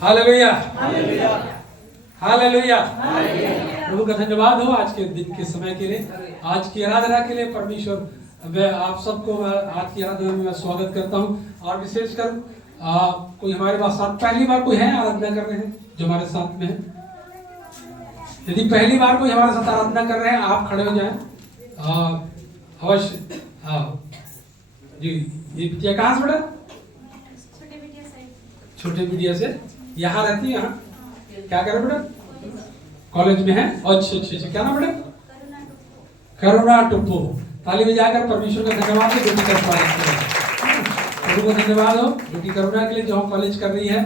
Hallelujah, hallelujah. प्रभु का धन्यवाद हो आज के दिन के समय के लिए, आज की आराधना के लिए। परमेश्वर, मैं आप सबको आज की आराधना में मैं स्वागत करता हूँ। और विशेषकर कोई हमारे पास साथ पहली बार कोई है आराधना कर रहे हैं जो हमारे साथ में है? यदि पहली बार कोई हमारे साथ आराधना कर रहे हैं, आप खड़े हो जाएं अवश्य। जी, ये बिटिया कहाँ से बेटा? छोटे बिटिया से। यहाँ रहती है? यहाँ क्या कर रहे बेटा? कॉलेज में है। अच्छा अच्छा अच्छा, क्या नाम बेटा? करुणा टुप्पो। ताली बजाकर परमेश्वर का धन्यवाद हो। बेटी कर प्रभु को धन्यवाद हो बेटी करुणा के लिए जो हम कॉलेज कर रही है।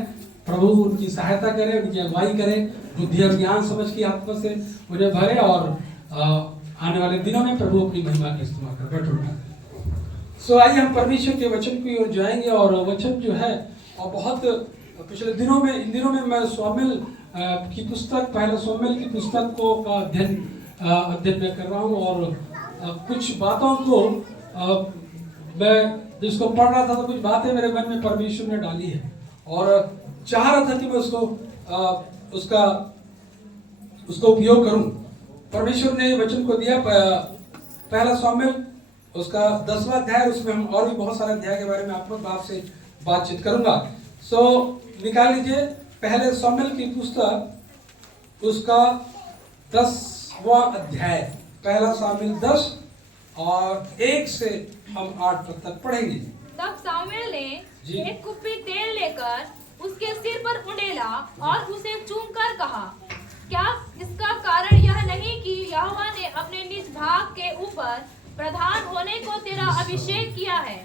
प्रभु उनकी सहायता करे, उनकी अगुवाई करे, बुद्धि और ज्ञान समझ की आत्मा से उन्हें भरे और आने वाले दिनों में प्रभु अपनी महिमा का इस्तेमाल कर बैठूंगा। सो आइए हम परमेश्वर के वचन की ओर जाएंगे। और वचन जो है और बहुत पिछले दिनों में, इन दिनों में मैं स्वामिल की पुस्तक, पहले स्वामिल की पुस्तक को का अध्ययन मैं कर रहा हूँ। और कुछ बातों को मैं जिसको पढ़ रहा था तो कुछ बातें मेरे मन में परमेश्वर ने डाली है और चाह रहा था कि मैं उसको उपयोग करूं। परमेश्वर ने वचन को दिया, पहला स्वामिल उसका 10वां अध्याय, उसमें हम और भी बहुत सारे अध्याय के बारे में आपसे बातचीत करूंगा। सो निकाल लीजिए पहले स्वामिल की पुस्तक, उसका 10वां अध्याय, पहला स्वामिल 10 और 1 से हम 8 तक पढ़ेंगे। तब सामुएल ने एक कुप्पी तेल लेकर उसके सिर पर उंडेला और उसे चूमकर कहा, क्या इसका कारण यह नहीं कि यहोवा ने अपने निज भाग के ऊपर प्रधान होने को तेरा अभिषेक किया है?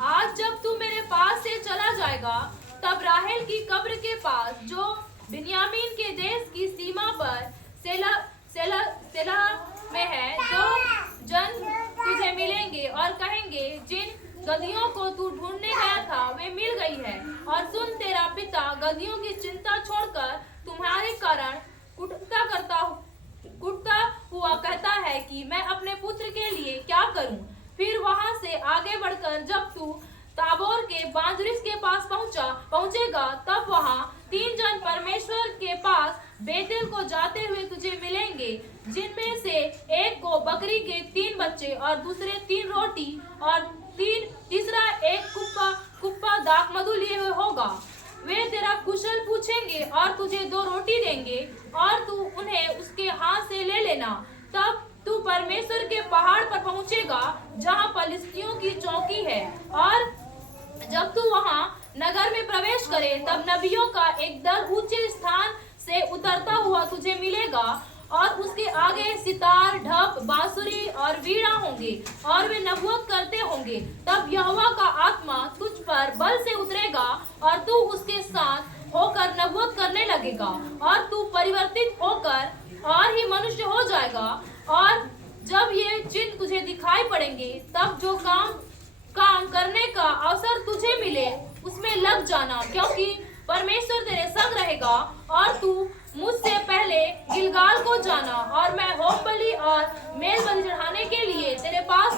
आज जब तू मेरे पास से चला जाएगा, तब राहेल की कब्र के पास जो बिन्यामीन के देश की सीमा पर सेला में है, दो जन तुझे मिलेंगे और कहेंगे, जिन गदहियों को तू ढूंढने गया था वे मिल गई है। और सुन, तेरा पिता गदहियों की चिंता छोड़कर तुम्हारे कारण कुटता हुआ कहता है कि मैं अपने पुत्र के लिए क्या करूं? फिर वहां से आगे बढ़कर जब तू ताबोर के बांजरिस के पास पहुंचेगा, तब वहां 3 जन परमेश्वर के पास बेतेल को जाते हुए तुझे मिलेंगे, जिनमें से एक को बकरी के 3 बच्चे और दूसरे 3 रोटी और तीसरा एक कुप्पा दाख मधु लिए हुए होगा। वे तेरा कुशल पूछेंगे और तुझे 2 रोटी देंगे और तू उन्हें उसके हाथ से ले लेना। तब तू परमेश्वर के पहाड़ पर पहुंचेगा जहां फलिस्तियों की चौकी है। और जब तू वहां नगर में प्रवेश करे, तब नबियों का एक दल ऊंचे स्थान से उतरता हुआ तुझे मिलेगा और उसके आगे सितार, ढप, बांसुरी और वीणा होंगे और वे नबूवत करते होंगे। तब यहोवा का आत्मा तुझ पर बल से उतरेगा और तू उसके साथ होकर नबूवत करने लगेगा और तू परिवर्तित होकर और ही मनुष्य हो जाएगा। और जब ये चिन्ह तुझे दिखाई पड़ेंगे, तब जो काम करने का अवसर तुझे मिले उसमें लग जाना, क्योंकि परमेश्वर तेरे संग रहेगा। और तू मुझसे पहले गिलगाल को जाना और मैं होम बलि और मेल बलि चढ़ाने के लिए तेरे पास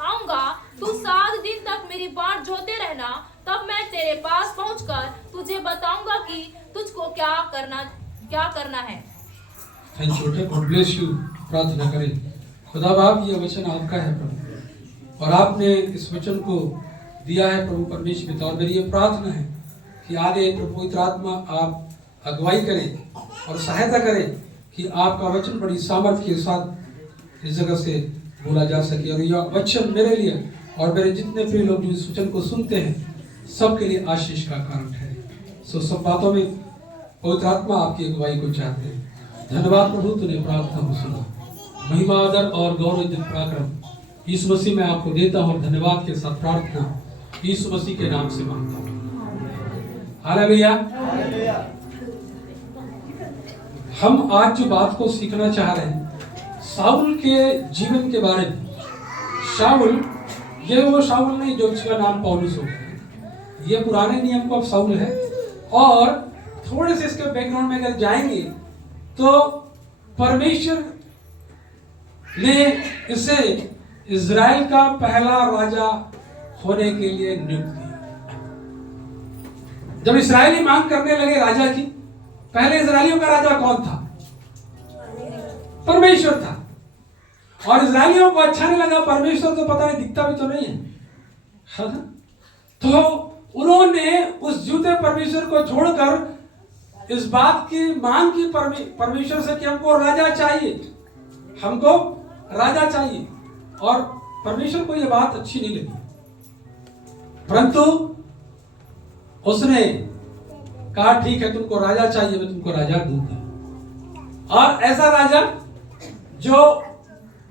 आऊंगा। तू 7 दिन तक मेरी बाट जोते रहना, तब मैं तेरे पास पहुंचकर तुझे बताऊंगा कि तुझको क्या करना है। Thank you, God bless you. प्रार्थना करें। खुदा बाप, ये वचन आपका है प्रभु, और आपने इस वचन को दिया है प्रभु परमेश्वर पिता। और मेरी ये प्रार्थना है कि आगे प्रभु पवित्र आत्मा आप अगुवाई करें और सहायता करें कि आपका वचन बड़ी सामर्थ्य के साथ इस जगह से बोला जा सके। और यह वचन मेरे लिए और मेरे जितने प्रिय लोग जो इस वचन को सुनते हैं सबके लिए आशीष का कारण है। सो सब बातों में पवित्र आत्मा आपकी अगुवाई को चाहते हैं। धन्यवाद प्रभु, तूने प्रार्थना को सुना। महिमा, आदर और गौरव जित पराक्रम यीशु मसीह में आपको देता हूँ। धन्यवाद के साथ प्रार्थना यीशु मसीह के नाम से मांगता हूँ। हालेलुया। हम आज जो बात को सीखना चाह रहे हैं शाऊल के जीवन के बारे में। शाऊल, ये वो शाऊल नहीं जो जिसका नाम पौलुस हो गया, ये पुराने नियम का शाऊल है। और थोड़े से इसके बैकग्राउंड में अगर जाएंगे तो परमेश्वर ने इसे इज़राइल का पहला राजा होने के लिए नियुक्त किया। जब इस्राएली मांग करने लगे राजा की, पहले इस्राएलियों का राजा कौन था? परमेश्वर था। और इस्राएलियों को अच्छा नहीं लगा, परमेश्वर तो पता नहीं दिखता भी तो नहीं है ना? तो उन्होंने उस झूठे परमेश्वर को छोड़कर इस बात की मांग की परमेश्वर से कि हमको राजा चाहिए, हमको राजा चाहिए। और परमेश्वर को यह बात अच्छी नहीं लगी, परंतु उसने कहा ठीक है, तुमको राजा चाहिए, मैं तुमको राजा दूंगा। और ऐसा राजा जो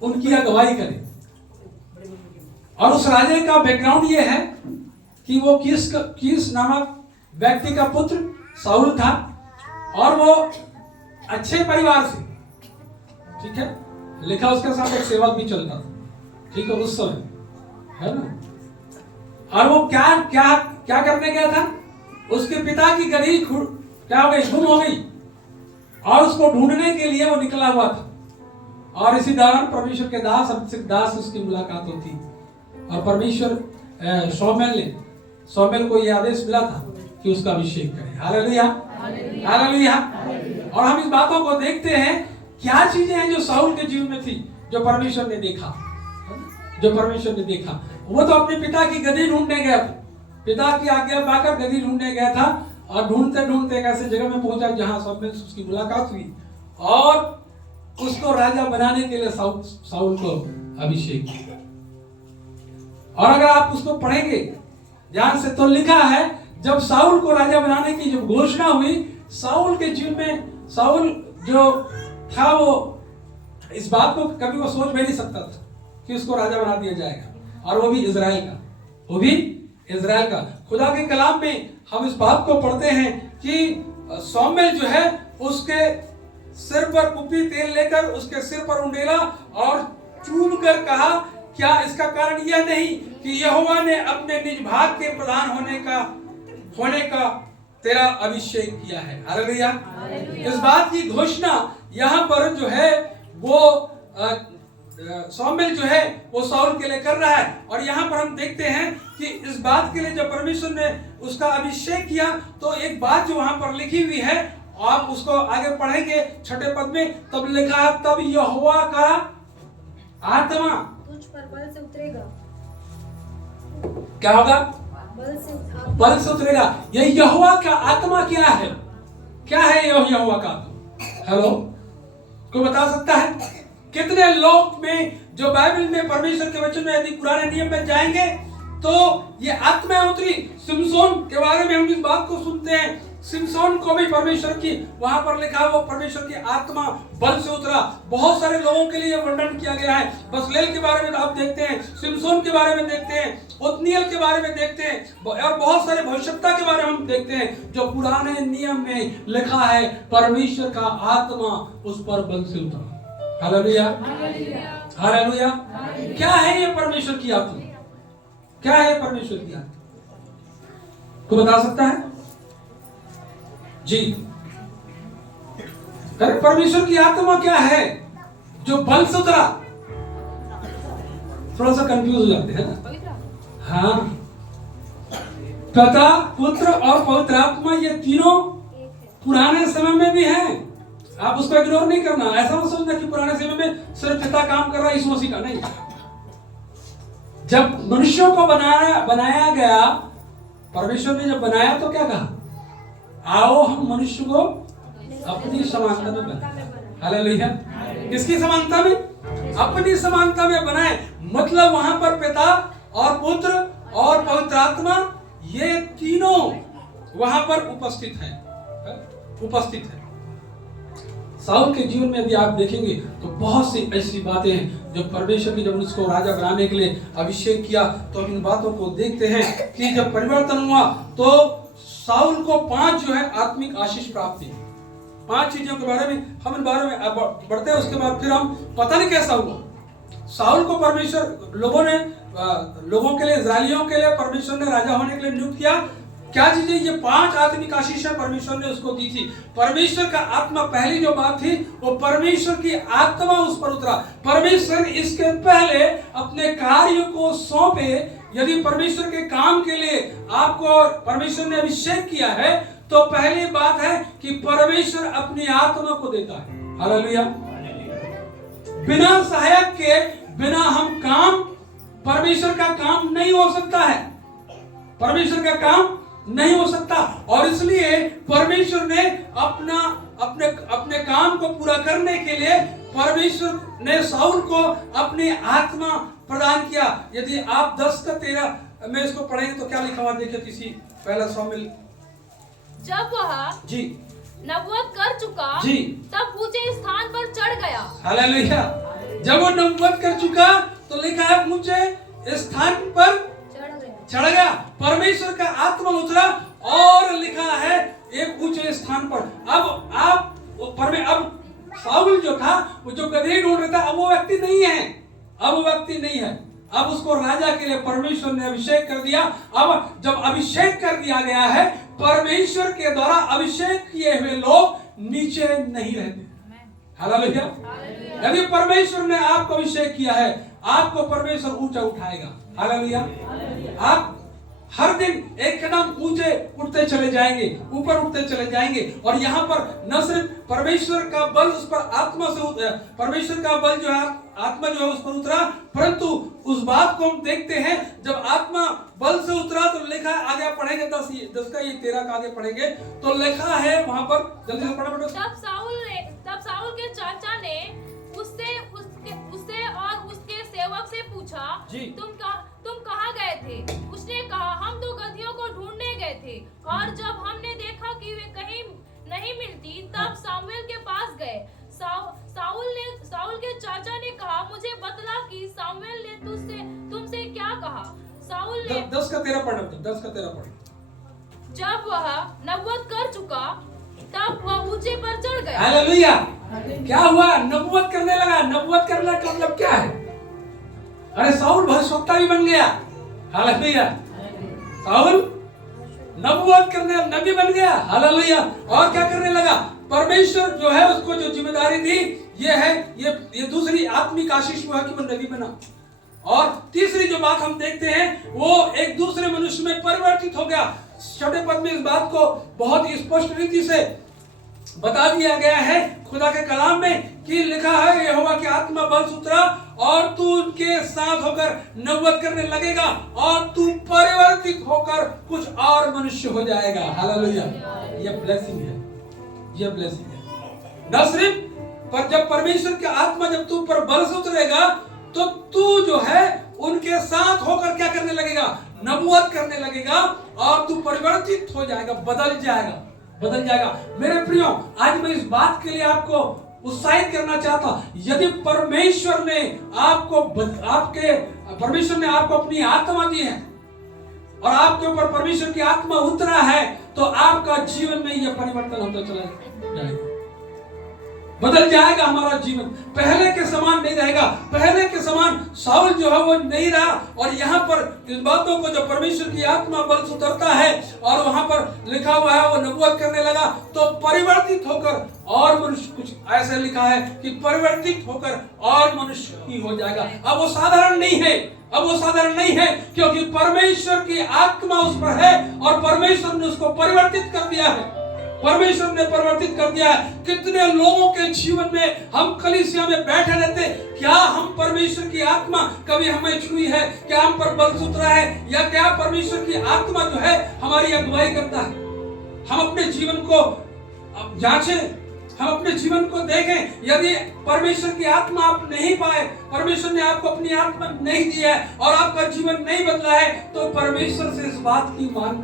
उनकी अगुवाई करे। और उस राजे का बैकग्राउंड ये है कि वो कीस नामक व्यक्ति का पुत्र शाऊल था, और वो अच्छे परिवार से, ठीक है, लिखा उसके साथ एक सेवक भी चलता था, ठीक है, उस समय, है ना? और वो क्या क्या क्या करने गया था? उसके पिता की गदही क्या हो गई? गुम हो गई, और उसको ढूंढने के लिए वो निकला हुआ था। और इसी दौरान परमेश्वर के दास उसकी मुलाकात होती, और परमेश्वर शोमेल को यह आदेश मिला था कि उसका अभिषेक करे। Hallelujah, hallelujah. और हम इस बातों को देखते हैं, क्या चीजें हैं जो शाऊल के जीवन में थी, जो परमेश्वर ने देखा, जो परमेश्वर ने देखा। वो तो अपने पिता की गदही ढूंढने गया था, पिता की आज्ञा पाकर गदही ढूंढने गया था, और ढूंढते ढूंढते एक ऐसे जगह में पहुंचा जहां शोमेल से उसकी मुलाकात हुई, और उसको राजा बनाने के लिए शाऊल को अभिषेक किया। और अगर आप उसको पढ़ेंगे ध्यान से तो लिखा है, जब शाऊल को राजा बनाने की जब घोषणा हुई, शाऊल के जीवन में, शाऊल जो था वो इस बात को कभी वो सोच भी नहीं सकता था कि उसको राजा बना दिया जाएगा, और वो भी इजराइल का, वो भी इजराइल का। खुदा के कलाम में हम इस बात को पढ़ते हैं कि शमूएल जो है उसके सिर पर कुप्पी तेल लेकर उसके सिर पर उंडेला और चूम कर कहा, क्या इसका कारण यह नहीं कि यहोवा ने अपने निज भाग के प्रधान होने का तेरा अभिषेक किया है। हालेलुया। इस बात की घोषणा यहाँ पर जो है वो शमूएल जो है वो शाऊल के लिए कर रहा है। और यहाँ पर हम देखते हैं कि इस बात के लिए जब परमेश्वर ने उसका अभिषेक किया, तो एक बात जो वहां पर लिखी हुई है, आप उसको आगे पढ़ेंगे 6 पद में, तब लिखा है, तब यहोवा का आत्मा तुझ पर बल से उतरेगा। क्या होगा? बल से उतरेगा। ये यहोवा का आत्मा क्या है? क्या है यहोवा का आत्मा? हेलो, कोई बता सकता है? कितने लोग में जो बाइबल में परमेश्वर के वचन में यदि पुराने नियम में जाएंगे तो ये आत्मा उतरी। सिमसोन के बारे में हम इस बात को सुनते हैं, सिमसोन को भी परमेश्वर की वहां पर लिखा वो परमेश्वर की आत्मा बल से उतरा। बहुत सारे लोगों के लिए वर्णन किया गया है। बसलेल के बारे में आप देखते हैं, सिमसोन के बारे में देखते हैं, ओत्निएल के बारे में देखते हैं, और बहुत सारे भविष्यवक्ता के बारे में हम देखते हैं जो पुराने नियम में लिखा है परमेश्वर का आत्मा उस पर बल से उतरा। Hallelujah, hallelujah. क्या है ये परमेश्वर की आत्मा? क्या है परमेश्वर की आत्मा? कोई बता सकता है जी? अरे परमेश्वर की आत्मा क्या है जो बल से उतरा? थोड़ा सा कंफ्यूज हो जाते हैं ना। हाँ, पिता, पुत्र और पवित्र आत्मा, ये तीनों पुराने समय में भी हैं। आप उसको इग्नोर नहीं करना। ऐसा मत सोचना कि पुराने समय में सिर्फ पिता काम कर रहा है, यीशु मसीह का नहीं। जब मनुष्यों को बनाया गया, परमेश्वर ने जब बनाया तो क्या कहा? आओ हम मनुष्य को अपनी समानता में बनाए। हालेलुया। किसकी समानता में? अपनी समानता में बनाए। मतलब वहां पर पिता और पुत्र और पवित्र आत्मा, ये तीनों वहां पर उपस्थित है। शाऊल के जीवन में यदि आप देखेंगे तो बहुत सी ऐसी बातें हैं जो परमेश्वर ने जब उसको राजा बनाने के लिए अभिषेक किया, तो हम इन बातों को देखते हैं कि जब परिवर्तन हुआ तो शाऊल को 5 जो है आत्मिक आशीष प्राप्त हुई। 5 चीजों के बारे में हम इन बारे में बढ़ते हैं, उसके बाद फिर हम पता नहीं कैसा हुआ। शाऊल को परमेश्वर लोगों के लिए, इस्राएलियों के लिए परमेश्वर ने राजा होने के लिए नियुक्त किया। क्या चीजें? ये 5 आत्मिक आशीषें परमेश्वर ने उसको दी थी। परमेश्वर का आत्मा, पहली जो बात थी वो परमेश्वर की आत्मा उस पर उतरा। परमेश्वर इसके पहले अपने कार्य को सौंपे यदि परमेश्वर के काम के लिए आपको परमेश्वर ने अभिषेक किया है, तो पहली बात है कि परमेश्वर अपनी आत्मा को देता है। हालेलुया। बिना सहायक के, बिना हम काम, परमेश्वर का काम नहीं हो सकता है। परमेश्वर का काम नहीं हो सकता, और इसलिए परमेश्वर ने अपने काम को पूरा करने के लिए परमेश्वर ने शाऊल को अपनी आत्मा प्रदान किया। यदि आप 10:13 में इसको पढ़ेंगे तो क्या लिखा हुआ देखिए, किसी पहला शाऊल। जब वह जी नबूवत कर चुका जी, तब ऊंचे स्थान पर चढ़ गया। हालेलुया। जब वो नबूवत कर चुका तो लिखा है ऊंचे स्थान पर चढ़ गया। परमेश्वर का आत्मा उतरा और लिखा है एक ऊंचे स्थान पर। अब शाऊल जो था, वो जो गदही ढूंढ रहा था, अब वो व्यक्ति नहीं है। अब वो व्यक्ति नहीं है। अब उसको राजा के लिए परमेश्वर ने अभिषेक कर दिया। अब जब अभिषेक कर दिया गया है, परमेश्वर के द्वारा अभिषेक किए हुए लोग नीचे नहीं रहते। हालेलुया। यदि परमेश्वर ने आपको अभिषेक किया है, आपको परमेश्वर ऊंचा उठाएगा। हालेलुया। आप हर दिन एक कदम ऊंचे उठते चले जाएंगे, ऊपर उठते चले जाएंगे। और यहाँ पर न सिर्फ परमेश्वर का बल उस पर आत्मा से, परमेश्वर का बल जो है, आत्मा जो है उस पर उतरा, परंतु उस बात को हम देखते हैं जब आत्मा बल से उतरा तो लिखा है, आगे पढ़ेंगे 10 का ये 13 का आगे पढ़ेंगे तो लिखा है वहां पर, जल्दी से पढ़ो। तब शाऊल के चाचा ने उससे और उसके सेवक से पूछा, तुम कहाँ गए थे? उसने कहा, हम तो गदहियों को ढूंढने गए थे, और जब हमने देखा कि वे कहीं नहीं मिलती, तब सामुएल के पास गए। साउल के चाचा ने कहा, मुझे बतला कि सामुएल ने तुमसे क्या कहा? साउल ने 10:13 पढ़ो। जब वह नबूवत कर चुका तब वह ऊंचे पर चढ़ गया। हालेलुया। क्या हुआ? नबूवत करने लगा। नबूवत करने का मतलब क्या है? अरे शाऊल भविष्यवक्ता भी बन गया। हालेलुया। शाऊल नबूवत करने नबी बन गया। हालेलुया। और क्या करने लगा? परमेश्वर जो है उसको जो जिम्मेदारी दी, ये दूसरी आत्मिक आशीष हुआ कि वो नबी बना। और तीसरी जो बात हम देखते हैं, वो एक दूसरे मनुष्य में परिवर्तित हो गया। 6 पद में इस बात को बहुत ही स्पष्ट रीति से बता दिया गया है खुदा के कलाम में कि लिखा है, यहोवा की आत्मा बल से उतरा और तू उनके साथ होकर नबूवत करने लगेगा और तू परिवर्तित होकर कुछ और मनुष्य हो जाएगा। हालेलुया। यह ब्लेसिंग है, यह ब्लेसिंग है। न सिर्फ पर जब परमेश्वर की आत्मा जब तू पर बल से उतरेगा तो तू जो है उनके साथ होकर क्या करने लगेगा? नबूवत करने लगेगा और तू परिवर्तित हो जाएगा, बदल जाएगा। मेरे प्रियो, आज मैं इस बात के लिए आपको उत्साहित करना चाहता, यदि परमेश्वर ने आपको अपनी आत्मा दी है और आपके ऊपर परमेश्वर की आत्मा उतरा है, तो आपका जीवन में यह परिवर्तन होता चला जाएगा, बदल जाएगा। हमारा जीवन पहले के समान नहीं रहेगा। पहले के समान शाऊल जो है वो नहीं रहा। और यहाँ पर इस बातों को जब परमेश्वर की आत्मा बल से उतरता है और वहां पर लिखा हुआ है वो नबूवत करने लगा, तो परिवर्तित होकर और मनुष्य, कुछ ऐसा लिखा है कि परिवर्तित होकर और मनुष्य ही हो जाएगा। अब वो साधारण नहीं है, क्योंकि परमेश्वर की आत्मा उस पर है और परमेश्वर ने उसको परिवर्तित कर दिया है। कितने लोगों के जीवन में हम कलीसिया में बैठे रहते, क्या हम परमेश्वर की आत्मा कभी हमें छुई है? क्या हम पर बल उतरा है? या क्या परमेश्वर की आत्मा जो है हमारी अगुवाई करता है? हम अपने जीवन को जांचें, हम अपने जीवन को देखें। यदि परमेश्वर की आत्मा आप नहीं पाए, परमेश्वर ने आपको अपनी आत्मा नहीं दी है और आपका जीवन नहीं बदला है, तो परमेश्वर से इस बात की मांग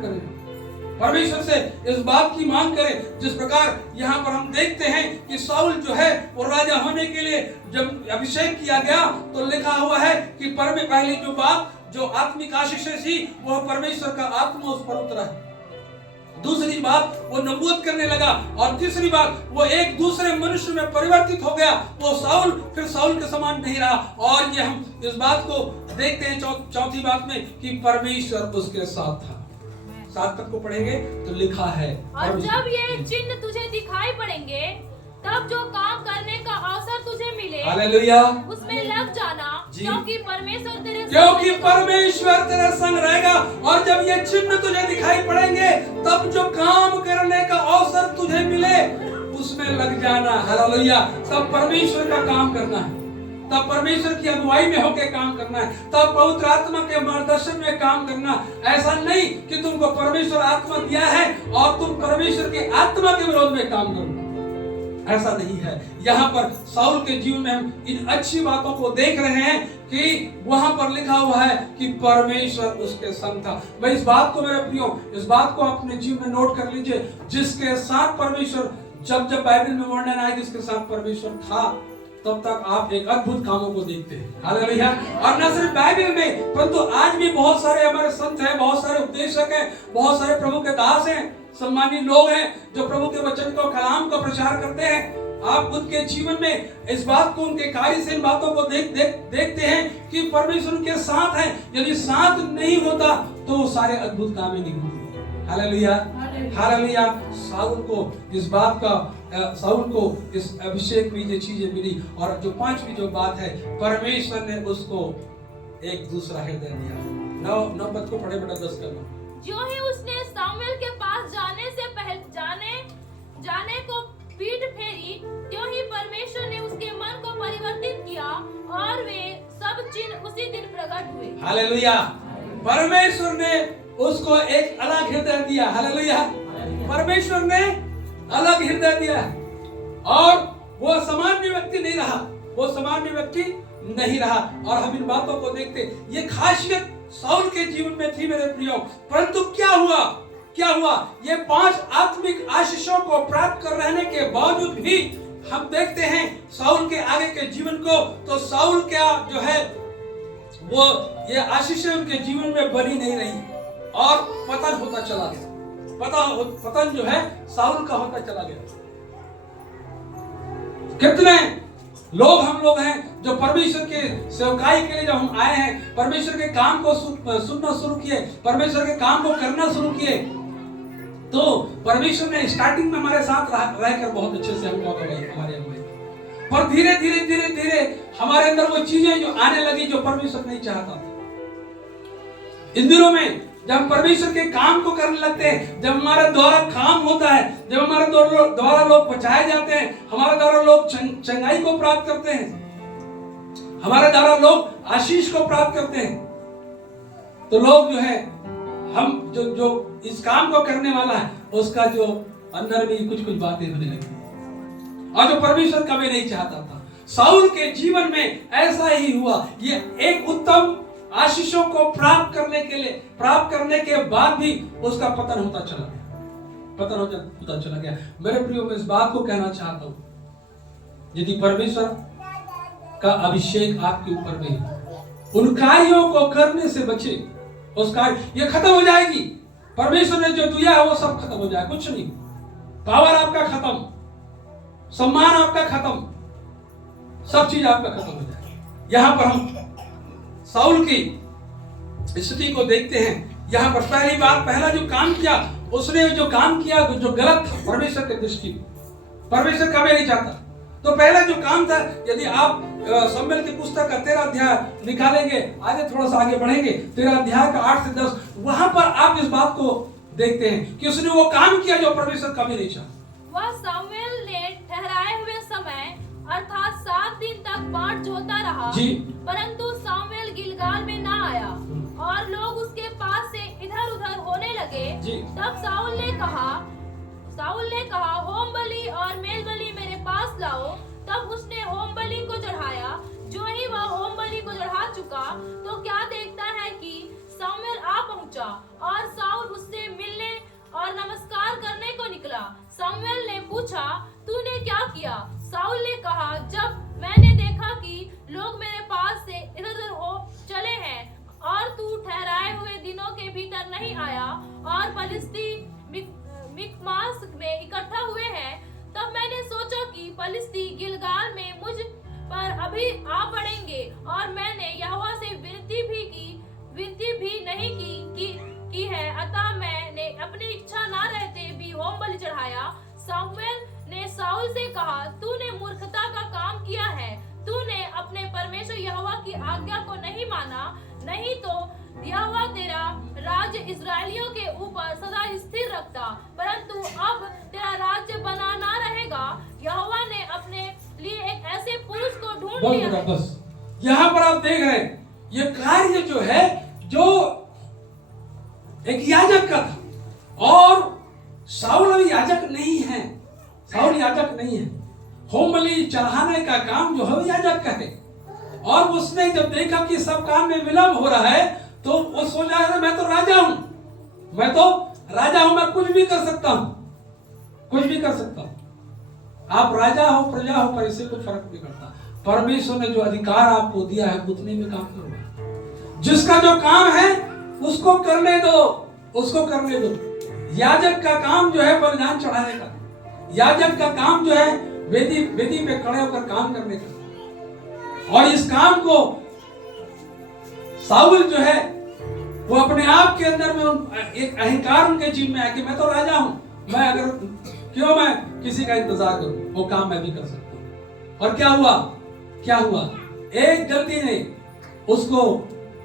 करें। जिस प्रकार यहाँ पर हम देखते हैं कि शाऊल जो है वो राजा होने के लिए जब अभिषेक किया गया, तो लिखा हुआ है कि पहली जो बात जो आत्मिक आशीष थी वो परमेश्वर का आत्मा उस पर उतरा है। दूसरी बात वो नबूवत करने लगा, और तीसरी बात वो एक दूसरे मनुष्य में परिवर्तित हो गया। वो फिर शाऊल के समान नहीं रहा। और ये हम इस बात को देखते हैं चौथी बात में कि परमेश्वर उसके साथ था। 7 पद को पढ़ेंगे तो लिखा है, और जब ये चिन्ह तुझे दिखाई पड़ेंगे, तब जो काम करने का अवसर तुझे मिले, हालेलुया, उसमें लग जाना जी। क्योंकि परमेश्वर तेरे क्योंकि संग परमेश्वर तेरे संग रहेगा। और जब ये चिन्ह तुझे दिखाई पड़ेंगे तब जो काम करने का अवसर तुझे मिले उसमें लग जाना। हालेलुया। तब परमेश्वर का काम करना है, तब परमेश्वर की अगुवाई में होकर काम करना है, तब पवित्र आत्मा के मार्गदर्शन में काम करना। ऐसा नहीं कि तुमको परमेश्वर आत्मा दिया है और तुम परमेश्वर की आत्मा के विरोध में काम करो, ऐसा नहीं है। यहाँ पर साउल के जीवन में हम इन अच्छी बातों को देख रहे हैं कि वहां पर लिखा हुआ है कि परमेश्वर उसके संग था। मैं इस बात को, मेरे प्रियो, इस बात को अपने जीवन में नोट कर लीजिए, जिसके साथ परमेश्वर, जब बाइबल में वर्णन आए जिसके साथ परमेश्वर था, तब तक आप एक अद्भुत कामों को देखते हैं। हालेलुया। और न सिर्फ बाइबल में, परंतु आज भी बहुत सारे हमारे संत हैं, बहुत सारे उपदेशक हैं, बहुत सारे प्रभु के दास हैं, सम्मानित लोग हैं जो प्रभु के वचन को, कलाम का प्रचार करते हैं। आप उनके जीवन में इस बात को, उनके कार्य से इन बातों को देखते हैं कि परमेश्वर उनके साथ है। यदि साथ नहीं होता तो वो सारे अद्भुत काम नहीं होते। Hallelujah, hallelujah. साउल को इस बात का, साउल को इस अभिषेक में ये चीजें मिली। और जो पांचवी जो बात है, परमेश्वर ने उसको एक दूसरा हृदय दिया। 9 पद को पढ़े बेटा, 10 का। जो ही उसने सामुएल के पास जाने से पहले जाने को पीठ फेरी, त्यों ही परमेश्वर ने उसके मन को परिवर्तित किया और वे सब चिन्ह उसी दिन प्रकट हुए। हालेलुया। परमेश्वर ने उसको एक अलग हृदय दिया। हालेलुया। परमेश्वर ने अलग हृदय दिया और वो सामान्य व्यक्ति नहीं रहा, वो सामान्य व्यक्ति नहीं रहा। और हम इन बातों को देखते, ये खासियत साउल के जीवन में थी मेरे प्रियो। परंतु क्या हुआ, क्या हुआ? ये 5 आत्मिक आशीषों को प्राप्त कर रहने के बावजूद भी हम देखते हैं साउल के आगे के जीवन को, तो साउल क्या जो है वो, ये आशीषें उनके जीवन में बनी नहीं रही और पतन होता चला गया। पतन जो है साउल का होता चला गया। कितने लोग हम लोग हैं जो परमेश्वर के सेवकाई के लिए जब हम आए हैं, परमेश्वर के काम को सुनना शुरू किए, परमेश्वर के काम को करना शुरू किए, तो परमेश्वर ने स्टार्टिंग में हमारे साथ रहकर बहुत अच्छे से हमको हमारे अगुवाई, पर धीरे धीरे धीरे धीरे हमारे अंदर वो चीजें जो आने लगी जो परमेश्वर नहीं चाहता था। इन दिनों में जब हम परमेश्वर के काम को करने लगते हैं, जब हमारे द्वारा काम होता है, जब हमारे द्वारा लोग बचाए जाते हैं, हमारे द्वारा लोग चंगाई को प्राप्त करते हैं, हमारे द्वारा लोग आशीष को प्राप्त करते हैं, तो लोग जो है, हम जो इस काम को करने वाला है उसका जो अंदर में कुछ बातें होने लगी, और जो परमेश्वर कभी नहीं चाहता था। साउल के जीवन में ऐसा ही हुआ। ये एक उत्तम आशीषों को प्राप्त करने के बाद भी उसका पतन होता चला गया। मेरे प्रियो, मैं इस बात को कहना चाहता हूं, यदि परमेश्वर का अभिषेक आपके ऊपर में है, उन कार्यों को करने से बचे। उस कार्य ये खत्म हो जाएगी, परमेश्वर ने जो दिया है वो सब खत्म हो जाएगा, कुछ नहीं। पावर आपका खत्म, सम्मान आपका खत्म, सब चीज आपका खत्म हो जाएगी। यहां पर हम साउल की स्थिति को देखते हैं। यहां पर पहला जो काम किया, उसने जो काम किया जो गलत था परमेश्वर के दृष्टि में, परमेश्वर कभी नहीं चाहता। तो पहला जो काम था, यदि आप शमूएल की पुस्तक का 13 अध्याय निकालेंगे, आगे थोड़ा सा आगे बढ़ेंगे, 13 अध्याय का 8 से 10, वहां पर आप इस बात को देखते हैं कि उसने वो काम किया जो परमेश्वर कभी नहीं चाहता। वह सामुएल ने ठहराए हुए समय अर्थात 7 दिन तक बाट जोता रहा, परंतु सामुएल गिलगाल में ना आया और लोग उसके पास से इधर उधर होने लगे। तब साउल ने कहा होम बलि और मेल बलि मेरे पास लाओ। तब उसने होम बलि को चढ़ाया। जो ही वह होम बलि को चढ़ा चुका, तो क्या देखता है कि सामुएल आ पहुंचा और साउल उससे मिलने और नमस्कार करने को निकला। सामुएल ने पूछा, तूने क्या किया? साउल ने कहा, जब मैंने देखा कि लोग मेरे पास से इधर उधर हो चले हैं और तू ठहराए हुए दिनों के भीतर नहीं आया और फलिस्ती मिकमास में इकट्ठा हुए हैं, तब मैंने सोचा कि फलिस्ती गिलगाल में मुझ पर अभी आ पड़ेंगे और मैंने यहोवा से विनती भी नहीं की है। अतः मैंने अपनी इच्छा ना रहते भी होम बलि चढ़ाया। सामुएल ने साउल से कहा, तूने मूर्खता का काम किया है। तूने अपने परमेश्वर यहोवा की आज्ञा को नहीं माना, नहीं तो यहोवा तेरा राज्य इस्राएलियों के ऊपर सदा स्थिर रखता। परंतु अब तेरा राज्य बना ना रहेगा। यहोवा ने अपने लिए एक ऐसे पुरुष को ढूंढ लिया है। बस यहाँ पर आप देख रहे हैं, ये कार्य जो है, जो एक याजक का था, और शाऊल अभी याजक नहीं है, शाऊल याजक नहीं है। होम बलि चढ़ाने का काम जो है याजक का है। और उसने जब देखा कि सब काम में विलंब हो रहा है, तो वो सोच रहा है मैं तो राजा हूं, मैं तो राजा हूं, मैं कुछ भी कर सकता हूं, कुछ भी कर सकता हूं। आप राजा हो प्रजा हो, पर इससे कोई फर्क नहीं पड़ता। परमेश्वर ने जो अधिकार आपको दिया है उतने में काम करो। जिसका जो काम है उसको करने दो, उसको करने दो। याजक का काम जो है बलिदान चढ़ाने का, याजक का काम जो है वेदी पे खड़े होकर काम करने का। और इस काम को शाऊल जो है वो अपने आप के अंदर में एक अहंकार उनके जीवन में है कि मैं तो राजा हूं, मैं अगर क्यों मैं किसी का इंतजार करूं, वो काम मैं भी कर सकता हूं। और क्या हुआ, क्या हुआ, एक गलती ने उसको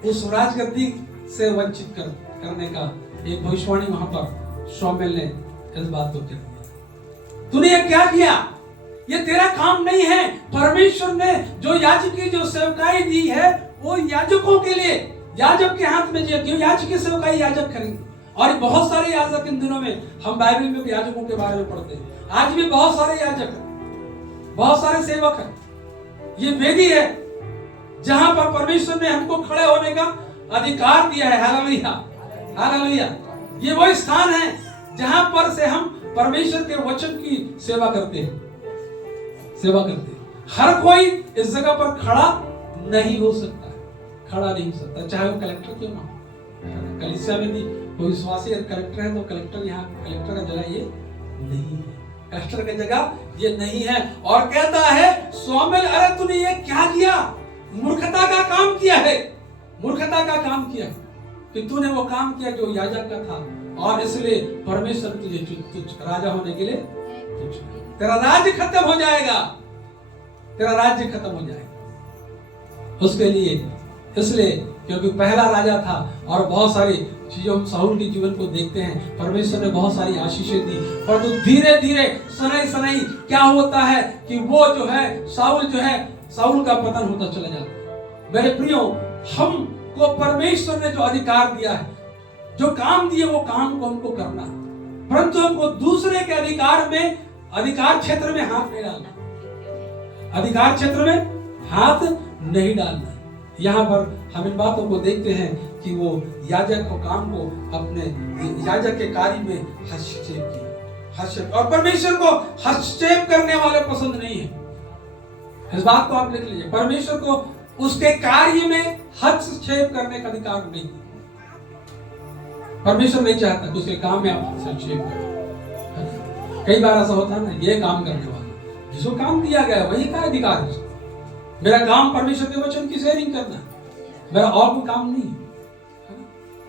उस राजगद्दी से वंचित करने का एक भविष्यवाणी वहां पर शमूएल ने इस बात को कह दिया। तूने ये क्या किया, ये तेरा काम नहीं है। परमेश्वर ने जो याजकी जो सेवकाई दी है वो याजकों के लिए, याजक के हाथ में जो याजक की सेवकाई याजक करेंगे। और बहुत सारे याजक इन दिनों में, हम बाइबल में याजकों के बारे में पढ़ते हैं, आज भी बहुत सारे याजक, बहुत सारे सेवक हैं। ये वेदी है जहां पर परमेश्वर ने हमको खड़े होने का अधिकार दिया है। Hallelujah, hallelujah. ये वो स्थान है जहां पर से हम परमेश्वर के वचन की सेवा करते हैं, सेवा करते हैं। हर कोई इस जगह पर खड़ा नहीं हो सकता है, खड़ा नहीं हो सकता, चाहे वो कलेक्टर क्यों ना हो। कलीसिया में भी कोई विश्वासी अगर कलेक्टर है तो कलेक्टर, यहाँ कलेक्टर का जगह ये नहीं है, कलेक्टर की जगह ये नहीं है। और कहता है शमूएल, अरे तूने ये क्या किया, मूर्खता का काम किया है, मूर्खता का काम किया कि तूने वो काम किया जो याजक का था, और इसलिए परमेश्वर तुझे राजा होने के लिए तेरा राज्य खत्म हो जाएगा, तेरा राज्य खत्म हो जाएगा। उसके लिए, इसलिए क्योंकि पहला राजा था और बहुत सारी चीजों हम शाऊल के जीवन को देखते हैं, परमेश्वर ने बहुत सारी आशीषें दी, परंतु धीरे धीरे सनई सनई क्या होता है कि वो जो है शाऊल का पतन होता चला जाता है। मेरे प्रियो, हमको परमेश्वर ने जो अधिकार दिया है, जो काम दिए, वो काम को हमको करना है, परंतु हमको दूसरे के अधिकार क्षेत्र में हाथ नहीं डालना, अधिकार क्षेत्र में हाथ नहीं डालना। यहाँ पर हम इन बातों को देखते हैं कि वो याजक को काम को अपने याजक के कार्य में हस्तक्षेप किया, हस्तक्षेप, और परमेश्वर को हस्तक्षेप करने वाले पसंद नहीं है। इस बात को आप लिख लीजिए, परमेश्वर को उसके कार्य में हस्तक्षेप करने का अधिकार नहीं। परमेश्वर नहीं चाहता कि उसके काम में आप हस्तक्षेप करें। कई बार ऐसा होता है ना, ये काम करने वाला जिसको काम दिया गया वही का अधिकार है। मेरा काम परमेश्वर के वचन की शेयरिंग करना है, मेरा और कोई काम नहीं है,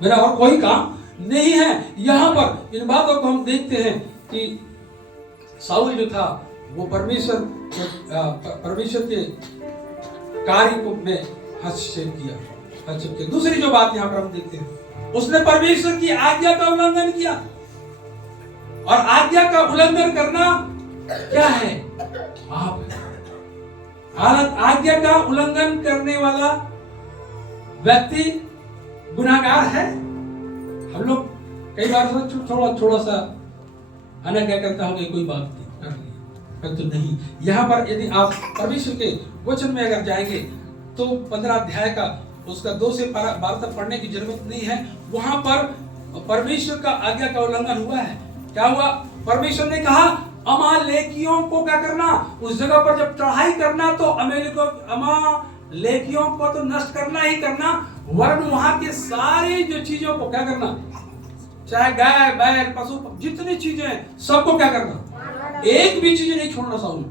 मेरा और कोई काम नहीं है। यहाँ पर इन बातों को हम देखते हैं कि शाऊल जो था वो परमेश्वर के कार्य को में हस्तक्षेप किया। दूसरी जो बात यहाँ पर हम देखते हैं, उसने परमेश्वर की आज्ञा का उल्लंघन किया। और आज्ञा का उल्लंघन करना क्या है, पाप है। हालत आज्ञा का उल्लंघन करने वाला व्यक्ति गुनाहगार है। हम लोग कई बार थोड़ा सा क्या करता होगा, कोई बात नहीं कर ली, परंतु नहीं। यहाँ पर यदि आप परमेश्वर के वचन में अगर जाएंगे तो 15 अध्याय का उसका 2 से 12 तक पढ़ने की जरूरत नहीं है। वहां पर परमेश्वर का आज्ञा का उल्लंघन हुआ है। क्या हुआ, परमेश्वर ने कहा अमालेकियों को क्या करना, उस जगह पर जब चढ़ाई करना तो अमालेकियों को तो नष्ट करना ही करना, वरन वहां के सारी जो चीजों को क्या करना, चाहे गाय बैल पशु जितनी चीजें हैं सबको क्या करना, एक भी चीज नहीं छोड़ना। शाऊल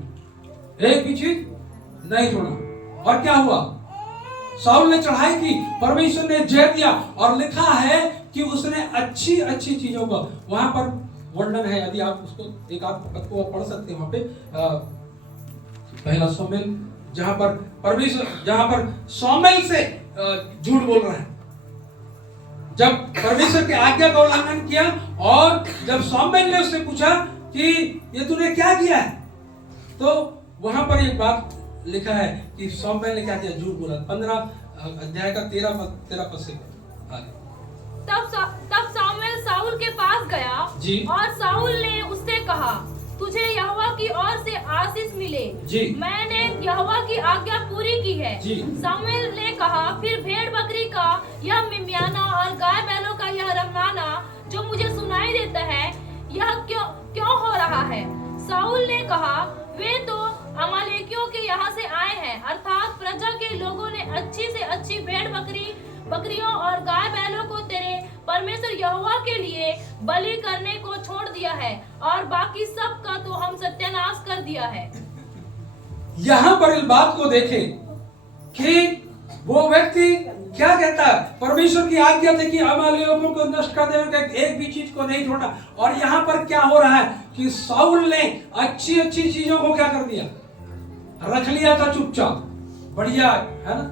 एक भी चीज नहीं छोड़ना। और क्या हुआ, शाऊल ने चढ़ाई की, परमेश्वर ने जय दिया, और लिखा है कि उसने अच्छी अच्छी चीजों को, वहां पर वर्णन है, यदि आप उसको एक आध पद को पढ़ सकते हैं, वहां पे पहला शमूएल जहां पर परमेश्वर, जहां पर शमूएल से झूठ बोल रहा है, जब परमेश्वर की आज्ञा का उल्लंघन किया, और जब शमूएल ने उससे पूछा कि ये तूने क्या किया है, तो वहां पर एक बात लिखा है कि शमूएल ने क्या किया, झूठ बोला। 15 अध्याय का 13 पद से आगे। तब शमूएल साउल के पास गया जी। और साउल ने उससे कहा, तुझे यहोवा की ओर से आशीष मिले जी। मैंने यहोवा की आज्ञा पूरी की है। जी। शमूएल ने कहा, फिर भेड़ बकरी का यह मिमियाना और गाय बैलों का यह रंगाना जो मुझे सुनाई देता है, यह क्यों हो रहा है? साउल ने कहा, वे तो अमालेकियों के यहाँ से आए हैं, अर्थात प्रजा के लोगों ने अच्छी से अच्छी भेड़ बकरियों और गाय बैलों को तेरे परमेश्वर यहोवा के लिए बलि करने को छोड़ दिया है, और बाकी सब का तो हम सत्यानाश कर दिया है। यहां पर इस बात को देखें कि वो व्यक्ति क्या कहता है, परमेश्वर की आज्ञा थी कि अमालेकियों को नष्ट कर देना, एक भी चीज को नहीं छोड़ा, और यहां पर क्या हो रहा है कि साउल ने अच्छी अच्छी चीजों को क्या कर दिया, रख लिया था चुपचाप। बढ़िया है ना,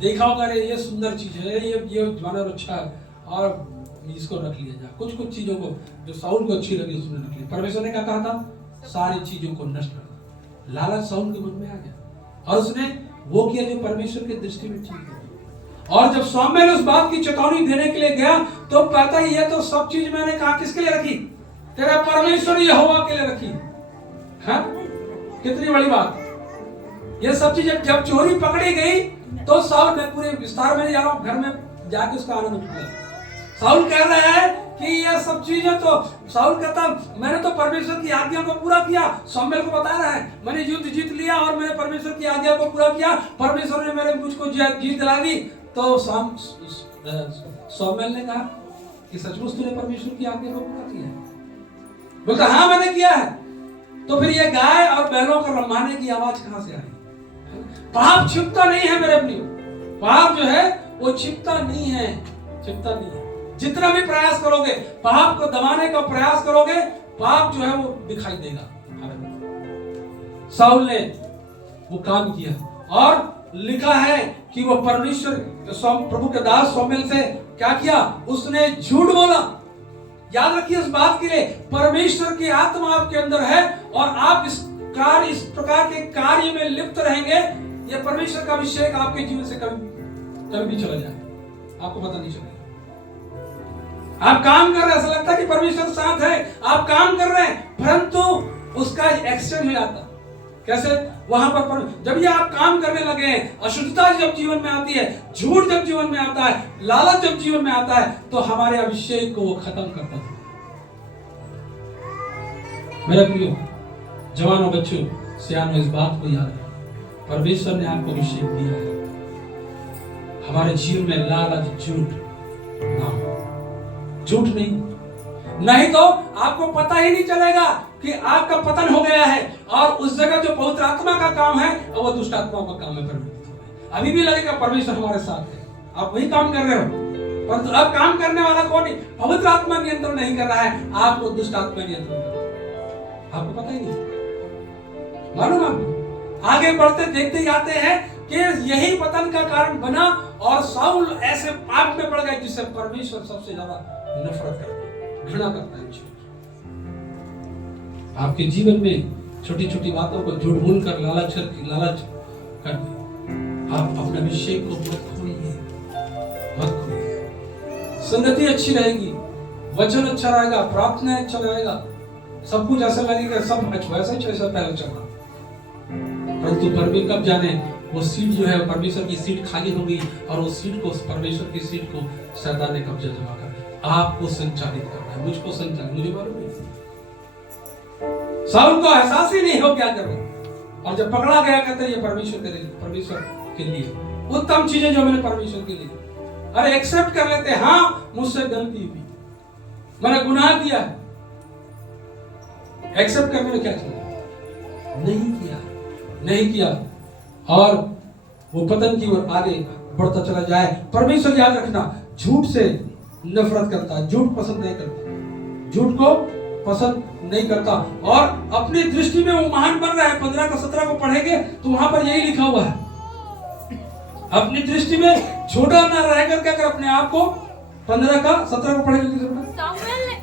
देखा होगा ये सुंदर चीज है, ये जानवर अच्छा है, और इसको रख लिया जाए। कुछ चीजों को जो साउल को अच्छी लगी उसने रख लिया। परमेश्वर ने क्या कहा था, सारी चीजों को नष्ट करना। लालच साउल के मन में आ गया, और उसने वो किया जो परमेश्वर की दृष्टि में ठीक है। और जब शमूएल उस बात की चेतावनी देने के लिए गया, तो पता ही है, तो सब चीज मैंने कहा किसके लिए रखी, तेरा परमेश्वर यहोवा के लिए रखी है। कितनी बड़ी बात। ये सब चीज जब चोरी पकड़ी गई, तो साउल, मैं पूरे विस्तार में जा रहा हूं, घर में जाके उसका आनंद उठाया। साउल कह रहा है कि ये सब चीजें, तो साउल कहता मैंने तो परमेश्वर की आज्ञा को पूरा किया। शमूएल को बता रहा है, मैंने युद्ध जीत लिया और मैंने परमेश्वर की आज्ञा को पूरा किया, परमेश्वर ने मेरे मुझको जीत दिला दी। तो शमूएल ने कहा कि सचमुच तूने परमेश्वर की आज्ञा को पूरा किया है? बोलता हाँ मैंने किया है। तो फिर ये गाय और बैलों का रमाने की आवाज कहां से आई? पाप छिपता नहीं है मेरे प्रियो, पाप जो है वो छिपता नहीं है, छिपता नहीं है। जितना भी प्रयास करोगे, पाप को दबाने का प्रयास करोगे, पाप जो है वो दिखाई देगा। साउल ने वो काम किया, और लिखा है कि वो परमेश्वर प्रभु के दास शमूएल से क्या किया, उसने झूठ बोला। याद रखिए इस बात के लिए, परमेश्वर की आत्मा आपके अंदर है, और आप इस प्रकार के कार्य में लिप्त रहेंगे, ये परमेश्वर का अभिषेक आपके जीवन से कभी भी चला जाए, आपको पता नहीं चलेगा। आप काम कर रहे हैं, ऐसा लगता है कि परमेश्वर साथ है, आप काम कर रहे हैं, परंतु उसका एक्सचेंज हो जाता। कैसे? वहां पर जब ये आप काम करने लगे हैं, अशुद्धता जब जीवन में आती है, झूठ जब जीवन में आता है, लालच जब जीवन में आता है, तो हमारे अभिषेक को वो खत्म करता है। मेरे प्रियो जवानों, बच्चों, सियानों, इस बात को याद रखें, परमेश्वर ने आपको अभिषेक दिया है। हमारे जीवन में लालच, झूठ ना हो, झूठ नहीं तो आपको पता ही नहीं चलेगा कि आपका पतन हो गया है, और उस जगह जो पवित्र आत्मा का काम है वो दुष्ट आत्माओं का काम है। अभी भी लगेगा परमेश्वर हमारे साथ है, आप वही काम कर रहे हो, परंतु अब काम करने वाला कौन है? पवित्र आत्मा नियंत्रण नहीं कर रहा है, आपको दुष्ट आत्मा नियंत्रण कर रहा है। आपको पता ही नहीं, मालूम आपको? आगे बढ़ते देखते जाते हैं कि यही पतन का कारण बना, और साउल ऐसे पाप में पड़ गए जिससे परमेश्वर सबसे ज्यादा नफरत करता है, घृणा करता है। आपके जीवन में छोटी छोटी बातों को झूठ बोलकर लालच कर आप अपने अभिषेक को मत खोइए। संगति अच्छी रहेगी, वचन अच्छा रहेगा, प्रार्थना अच्छा रहेगा, सब कुछ ऐसा लगेगा सब वैसा ही जैसा पहले चल रहा, परंतु परमेश्वर कब जाने वो सीट जो है परमेश्वर की सीट खाली हो गई, और वो सीट को, परमेश्वर की सीट को शैतान ने कब्जा जमा कर आपको संचालित करना है, मुझको संचालित, मुझे मालूम नहीं। साउल को एहसास ही नहीं हो क्या कर रहे, और जब पकड़ा गया कहते ये परमेश्वर के लिए उत्तम चीजें जो मैंने परमेश्वर के लिए, अरे एक्सेप्ट कर लेते, हाँ मुझसे गलती हुई, मैंने गुनाह किया, एक्सेप्ट करने में क्या चला? नहीं किया, और वो पतन की ओर आगे बढ़ता चला जाए। परमेश्वर याद रखना, झूठ से नफरत करता है, झूठ पसंद नहीं करता, झूठ को पसंद नहीं करता। और अपनी दृष्टि में वो महान बन रहा है। 15 का 17 को पढ़ेंगे तो वहां पर यही लिखा हुआ है, अपनी दृष्टि में छोटा ना रहकर क्या कर अपने आप को। 15 का 17 को पढ़ेंगे।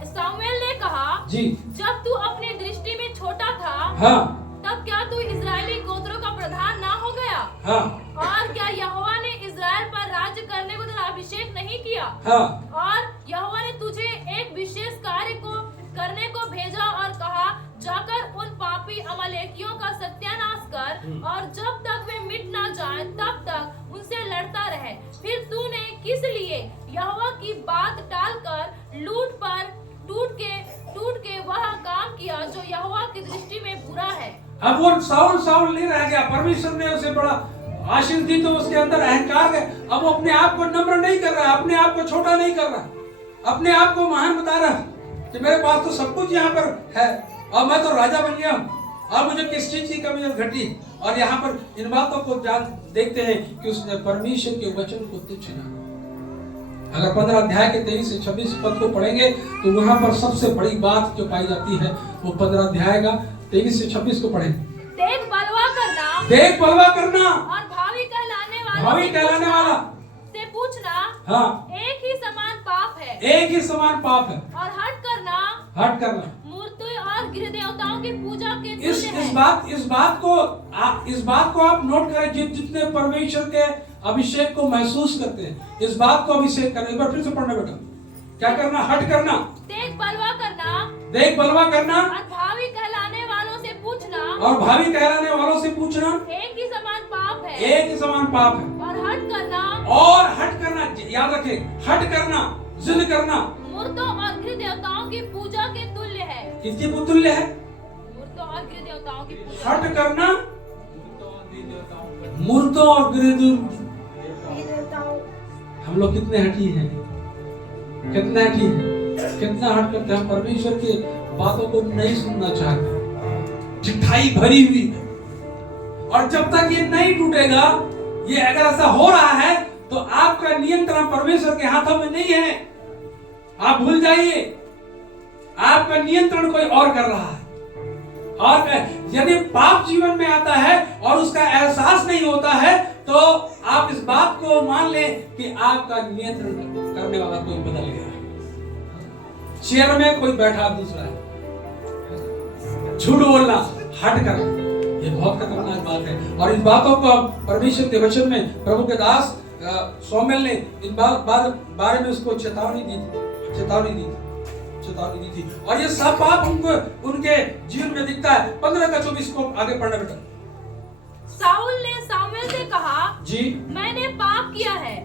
सामुएल ने कहा जी, जब तू अपनी दृष्टि में छोटा था, हाँ, तब क्या तू इजरायली गोत्रों का प्रधान ना हो गया? हाँ, और क्या यहोवा ने इजराइल पर राज्य करने को तेरा अभिषेक नहीं किया? हाँ, और यहोवा ने तुझे एक विशेष कार्य को करने को भेजा और कहा, जाकर उन पापी अमलेकियों का सत्यानाश कर, और जब तक वे मिट ना जाए तब तक उनसे लड़ता रहे। फिर तूने किस लिए यहोवा की बात टालकर टूट के वह काम किया जो यहोवा की दृष्टि में बुरा है? अब वो साउल नहीं रह गया। परमेश्वर ने उसे बड़ा आशीष दी तो उसके अंदर अहंकार है। अब वो अपने आप को नम्र नहीं कर रहा, अपने आप को छोटा नहीं कर रहा, अपने आप को महान बता रहा कि मेरे पास तो सब कुछ यहाँ पर है और मैं तो राजा बन गया हूँ, अब मुझे किस चीज की कमी और घटी। और यहाँ पर इन बातों को देखते हैं कि उसने परमेश्वर के वचन को तुच्छ ना। अगर 15 अध्याय के 23 से 26 पद को पढ़ेंगे तो वहां पर सबसे बड़ी बात जो पाई जाती है वो 15 अध्याय का 23 से 26 को पढ़ेंगे। देख बलवा करना और भावी कहलाने वाला से पूछना, हाँ, एक ही समान पाप है। एक ही समान पाप है। और हट करना मूर्ति और गृह देवताओं की पूजा के तुल्य है। इस बात को आप नोट करें। जितने परमेश्वर के अभिषेक को महसूस करते हैं, इस बात को अभिषेक करें। एक बार फिर से पढ़ना बेटा, क्या करना? हट करना, देख बलवा करना और भावी कहलाने वालों से पूछना, एक ही समान पाप है। एक ही समान पाप है। और हट करना, याद रखें, हट करना, जिद करना मूर्तों और गृह देवताओं की पूजा के तुल्य है। किसकी तुल्य है? मूर्तों और गृह देवताओं की पूजा। हट करना मूर्तों और गृह देवताओं। हम लोग कितने हटी हैं, कितना हट करते हैं। परमेश्वर के बातों को नहीं सुनना चाहते, चिट्ठाई भरी हुई है। और जब तक ये नहीं टूटेगा, ये अगर ऐसा हो रहा है तो आपका नियंत्रण परमेश्वर के हाथों में नहीं है। आप भूल जाइए, आपका नियंत्रण कोई और कर रहा है। और यदि पाप जीवन में आता है और उसका एहसास नहीं होता है तो आप इस बात को मान लें कि आपका नियंत्रण करने वाला कोई बदल गया है। चेयर में कोई बैठा दूसरा है। झूठ बोलना, हट करना, ये बहुत खतरनाक बात है। और इन बातों को परमेश्वर के वचन में प्रभु के दास सोमेल ने इन बारे में उसको चेतावनी दी थी। और ये सब पाप उनके जीवन में दिखता है। 15 का 24 को आगे पढ़ना बेटा। साउल ने सामुएल से कहा, जी, मैंने पाप किया है।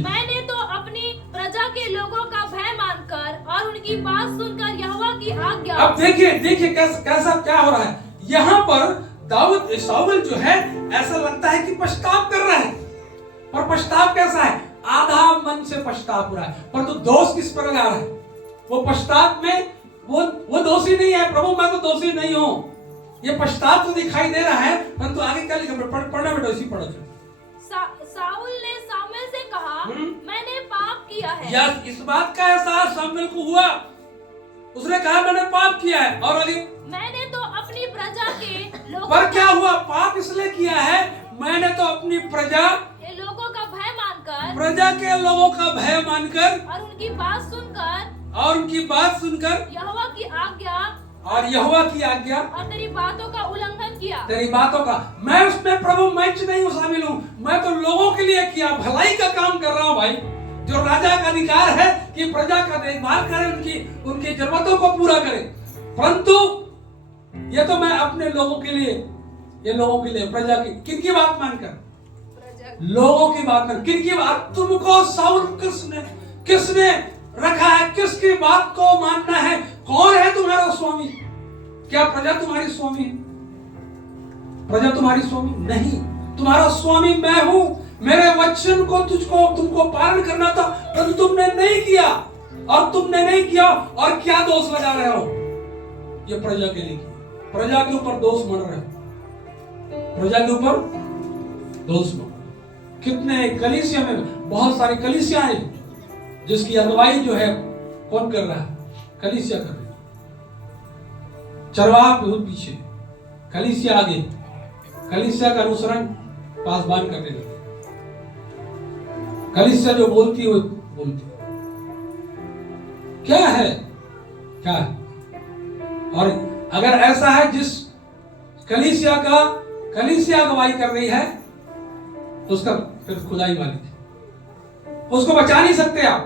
मैंने तो अपनी प्रजा के लोगों का भय मानकर और उनकी बात सुनकर यहोवा की आज्ञा। अब देखिए कैसा क्या हो रहा है यहाँ पर। साउल जो है ऐसा लगता है कि पछताव कर रहा है, पर पछताव कैसा है? आधा मन से पछताव हो रहा है, परंतु दोष किस पर लगा रहा है? वो पश्चाताप में वो दोषी नहीं है। प्रभु मैं तो दोषी नहीं हूँ, ये पश्चाताप तो दिखाई दे रहा है, परंतु आगे क्या लिखा? पढ़ना बेटा, इसी पढ़ो। साउल ने सामुएल से कहा, मैंने पाप किया है। यस, इस बात का एहसास सामुएल को हुआ। उसने कहा मैंने पाप किया है। और मैंने तो अपनी प्रजा के लोगों पर क्या हुआ? पाप इसलिए किया है, मैंने तो अपनी प्रजा के लोगों का भय मानकर, प्रजा के लोगों का भय मानकर और उनकी बात सुनकर यहोवा की आज्ञा और तेरी बातों का उल्लंघन किया। तेरी बातों का मैं उसमें प्रभु मैं नहीं शामिल हूँ। मैं तो लोगों के लिए किया, भलाई का काम कर रहा हूँ भाई। जो राजा का अधिकार है कि प्रजा का देखभाल करे, उनकी जरूरतों को पूरा करे, परंतु ये तो मैं अपने लोगों के लिए प्रजा की किनकी बात मानकर, लोगों की बात मानकर, किनकी बात? तुमको साउल किसने रखा है? किसकी बात को मानना है? कौन है तुम्हारा स्वामी? क्या प्रजा तुम्हारी स्वामी है? प्रजा तुम्हारी स्वामी नहीं, तुम्हारा स्वामी मैं हूं। मेरे वचन को तुमको पालन करना था, परंतु तुमने नहीं किया। और क्या दोष लगा रहे हो? ये प्रजा के लिए, प्रजा के ऊपर दोष मढ़ रहे हो, प्रजा के ऊपर दोष मढ़। कितने कलीसिया में बहुत सारी कलीसिया हैं जिसकी अगुवाई जो है कौन कर रहा है? कलीसिया कर रही है। चरवाहा बहुत पीछे, कलीसिया आगे, कलीसिया का अनुसरण पासबान करने लगे। कलीसिया जो बोलती है वो बोलती है। क्या है, क्या है? और अगर ऐसा है जिस कलीसिया अगुवाई कर रही है तो उसका फिर खुदाई वाली थी, उसको बचा नहीं सकते आप,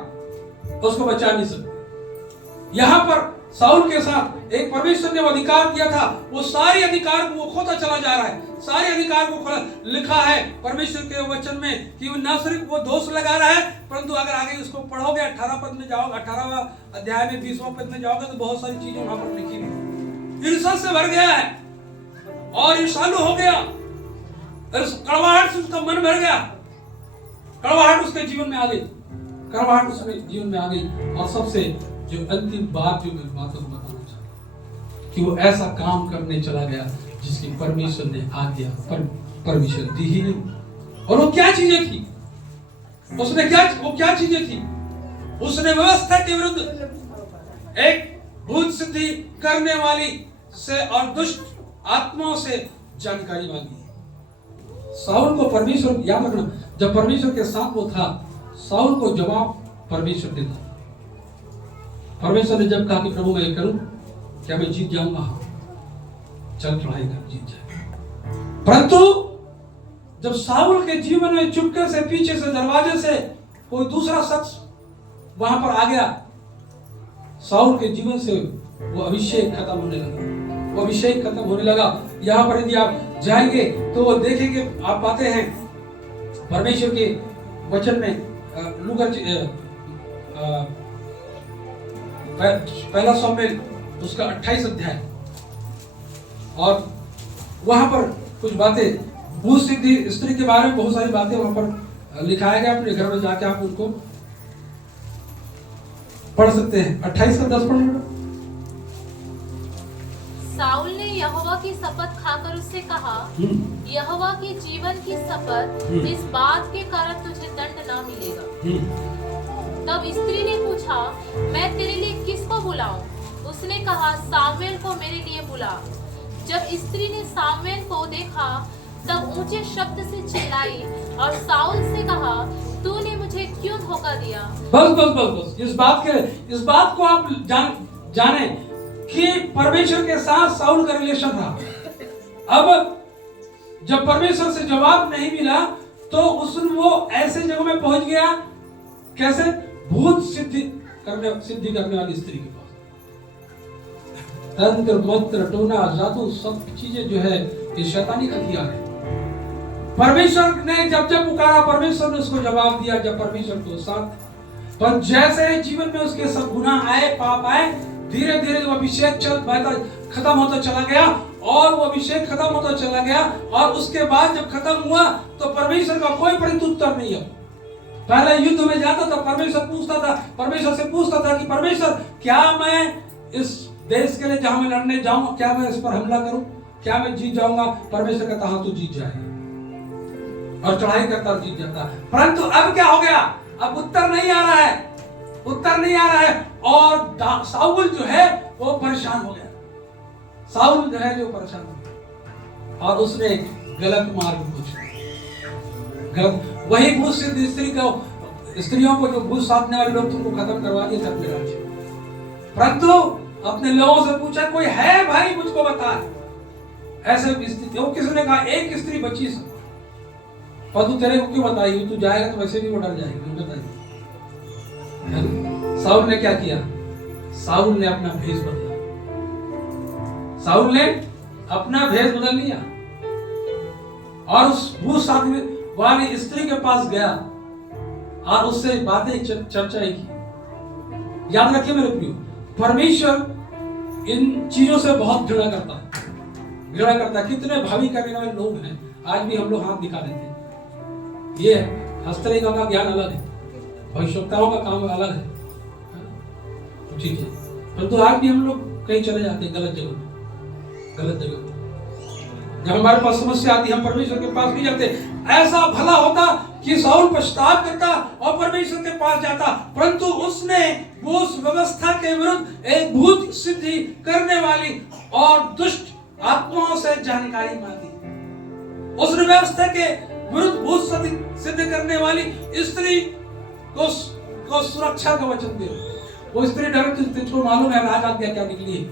उसको बचा नहीं सकते। यहां पर साउल के साथ एक परमेश्वर ने वो अधिकार दिया था, वो सारे अधिकार को वो खोता चला जा रहा है, सारे अधिकार को खोता। लिखा है परमेश्वर के वचन में कि वो न सिर्फ वो दोष लगा रहा है, परंतु अगर आगे उसको पढ़ोगे 18 पद में जाओगे, 18वां अध्याय में 20वां पद में जाओगे तो बहुत सारी चीजें वहां पर लिखी हुई। ईर्ष्या से भर गया है और ईर्ष्यालु हो गया, कड़वाहट से उसका मन भर गया, कड़वाहट उसके जीवन में आ गई, कड़वाहट उसके जीवन में आ गई। और सबसे जो अंतिम बात जो मैं बातों को बताना चाहता कि वो ऐसा काम करने चला गया जिसकी परमेश्वर ने आज्ञा परमिशन दी ही नहीं। और वो क्या चीजें थी, उसने क्या चीजें थी? उसने व्यवस्था के विरुद्ध एक भूत सिद्धि करने वाली से और दुष्ट आत्माओं से जानकारी मांगी। साउल को परमेश्वर, याद रखना, जब परमेश्वर के साथ वो था, साउल को जवाब परमेश्वर ने दिया। परमेश्वर ने जब कहा कि प्रभु मैं ये करूं, क्या मैं जीत जाऊंगा? चल चढ़ाई कर, जीत जाए। परंतु जब साउल के जीवन में चुपके से पीछे से दरवाजे से कोई दूसरा शख्स वहां पर आ गया, साउल के जीवन से वो अभिषेक खत्म होने लगा, वो अभिषेक खत्म होने लगा। यहाँ पर यदि आप जाएंगे तो वो देखेंगे, आप पाते हैं परमेश्वर के वचन में लूका पहला शामूएल उसका 28 अध्याय, और वहां पर कुछ बातें भूत सिद्धि स्त्री के बारे में बहुत सारी बातें वहां पर लिखाया गया। अपने घर में जाके आप उनको पढ़ सकते हैं। 28 का 10 पढ़। साउल ने यहोवा की शपथ खाकर उससे कहा, यहोवा के जीवन की शपथ, इस बात के कारण तुझे दंड ना मिलेगा। तब स्त्री ने पूछा, मैं तेरे लिए किसको बुलाऊं? उसने कहा, सामुएल को मेरे लिए बुला। जब स्त्री ने सामुएल को देखा तब ऊंचे शब्द से चिल्लाई और साउल से कहा, तूने मुझे क्यों धोखा दिया? बस इस बात को आप जाने कि परमेश्वर के साथ साउल का रिलेशन रहा। अब जब परमेश्वर से जवाब नहीं मिला तो वो ऐसे जगह में पहुंच गया, कैसे? भूत सिद्धि करने वाली स्त्री के पास। तंत्र मंत्र टोना जादू सब चीजें जो है ये शैतानी का हथियार है। परमेश्वर ने जब पुकारा, परमेश्वर ने उसको जवाब दिया, जब परमेश्वर को साथ। पर जैसे जीवन में उसके सब गुनाह आए, पाप आए, धीरे धीरे वो अभिषेक खत्म होता चला गया, और वो अभिषेक खत्म होता चला गया। और उसके बाद जब खत्म हुआ तो परमेश्वर का कोई प्रत्युत्तर नहीं है। पहले युद्ध में जाता था, परमेश्वर से पूछता था कि परमेश्वर, क्या मैं इस देश के लिए जहां मैं लड़ने जाऊं, क्या मैं इस पर हमला करूं, क्या मैं जीत जाऊंगा? परमेश्वर कहता, हाँ तू जीत जाएगा, और चढ़ाई करता जीत जाता। परंतु अब क्या हो गया? अब उत्तर नहीं आ रहा है, और साउल जो है वो परेशान हो गया। साउल जो है जो परेशान हो गया, और उसने गलत मार्ग पूछा। वही भूत सिद्ध स्त्रियों को जो भूत साधने वाले लोग तुमको खत्म करवा दिए थे अपने राज्य, परंतु अपने लोगों से पूछा, कोई है भाई मुझको बता। ऐसे स्थिति, वो किसी ने कहा एक स्त्री बची सब, पर तू तेरे को क्यों बताएगी? तू जाएगा तो वैसे भी वो डर जाएगी। बताइए साउल ने क्या किया? साउल ने अपना भेष बदल लिया, और उस भूत साधने वाली स्त्री के पास गया और उससे बातें चर्चा की। याद रखिए मेरे प्रियो, परमेश्वर इन चीजों से बहुत घृणा करता है। कितने भावी करने वाले लोग हैं, आज भी हम लोग हाथ दिखा देते हैं। ये हस्तरेखा का ज्ञान अलग है, भविष्यवक्ताओं का काम अलग है, ठीक है, परंतु आज भी हम लोग कहीं चले जाते हैं गलत जगह। जब हमारे पास समस्या आती हम परमेश्वर के पास नहीं जाते। ऐसा भला होता कि शाऊल पश्चाताप करता और परमेश्वर के पास जाता, परंतु उसने वो उस व्यवस्था के विरुद्ध एक भूत सिद्धि करने वाली और दुष्ट आत्माओं से जानकारी मांगी। उस व्यवस्था के विरुद्ध भूत सिद्ध करने वाली स्त्री को सुरक्षा का वचन दे। वो स्त्री डरती, तुझको मालूम है राज आज्ञा क्या निकली है,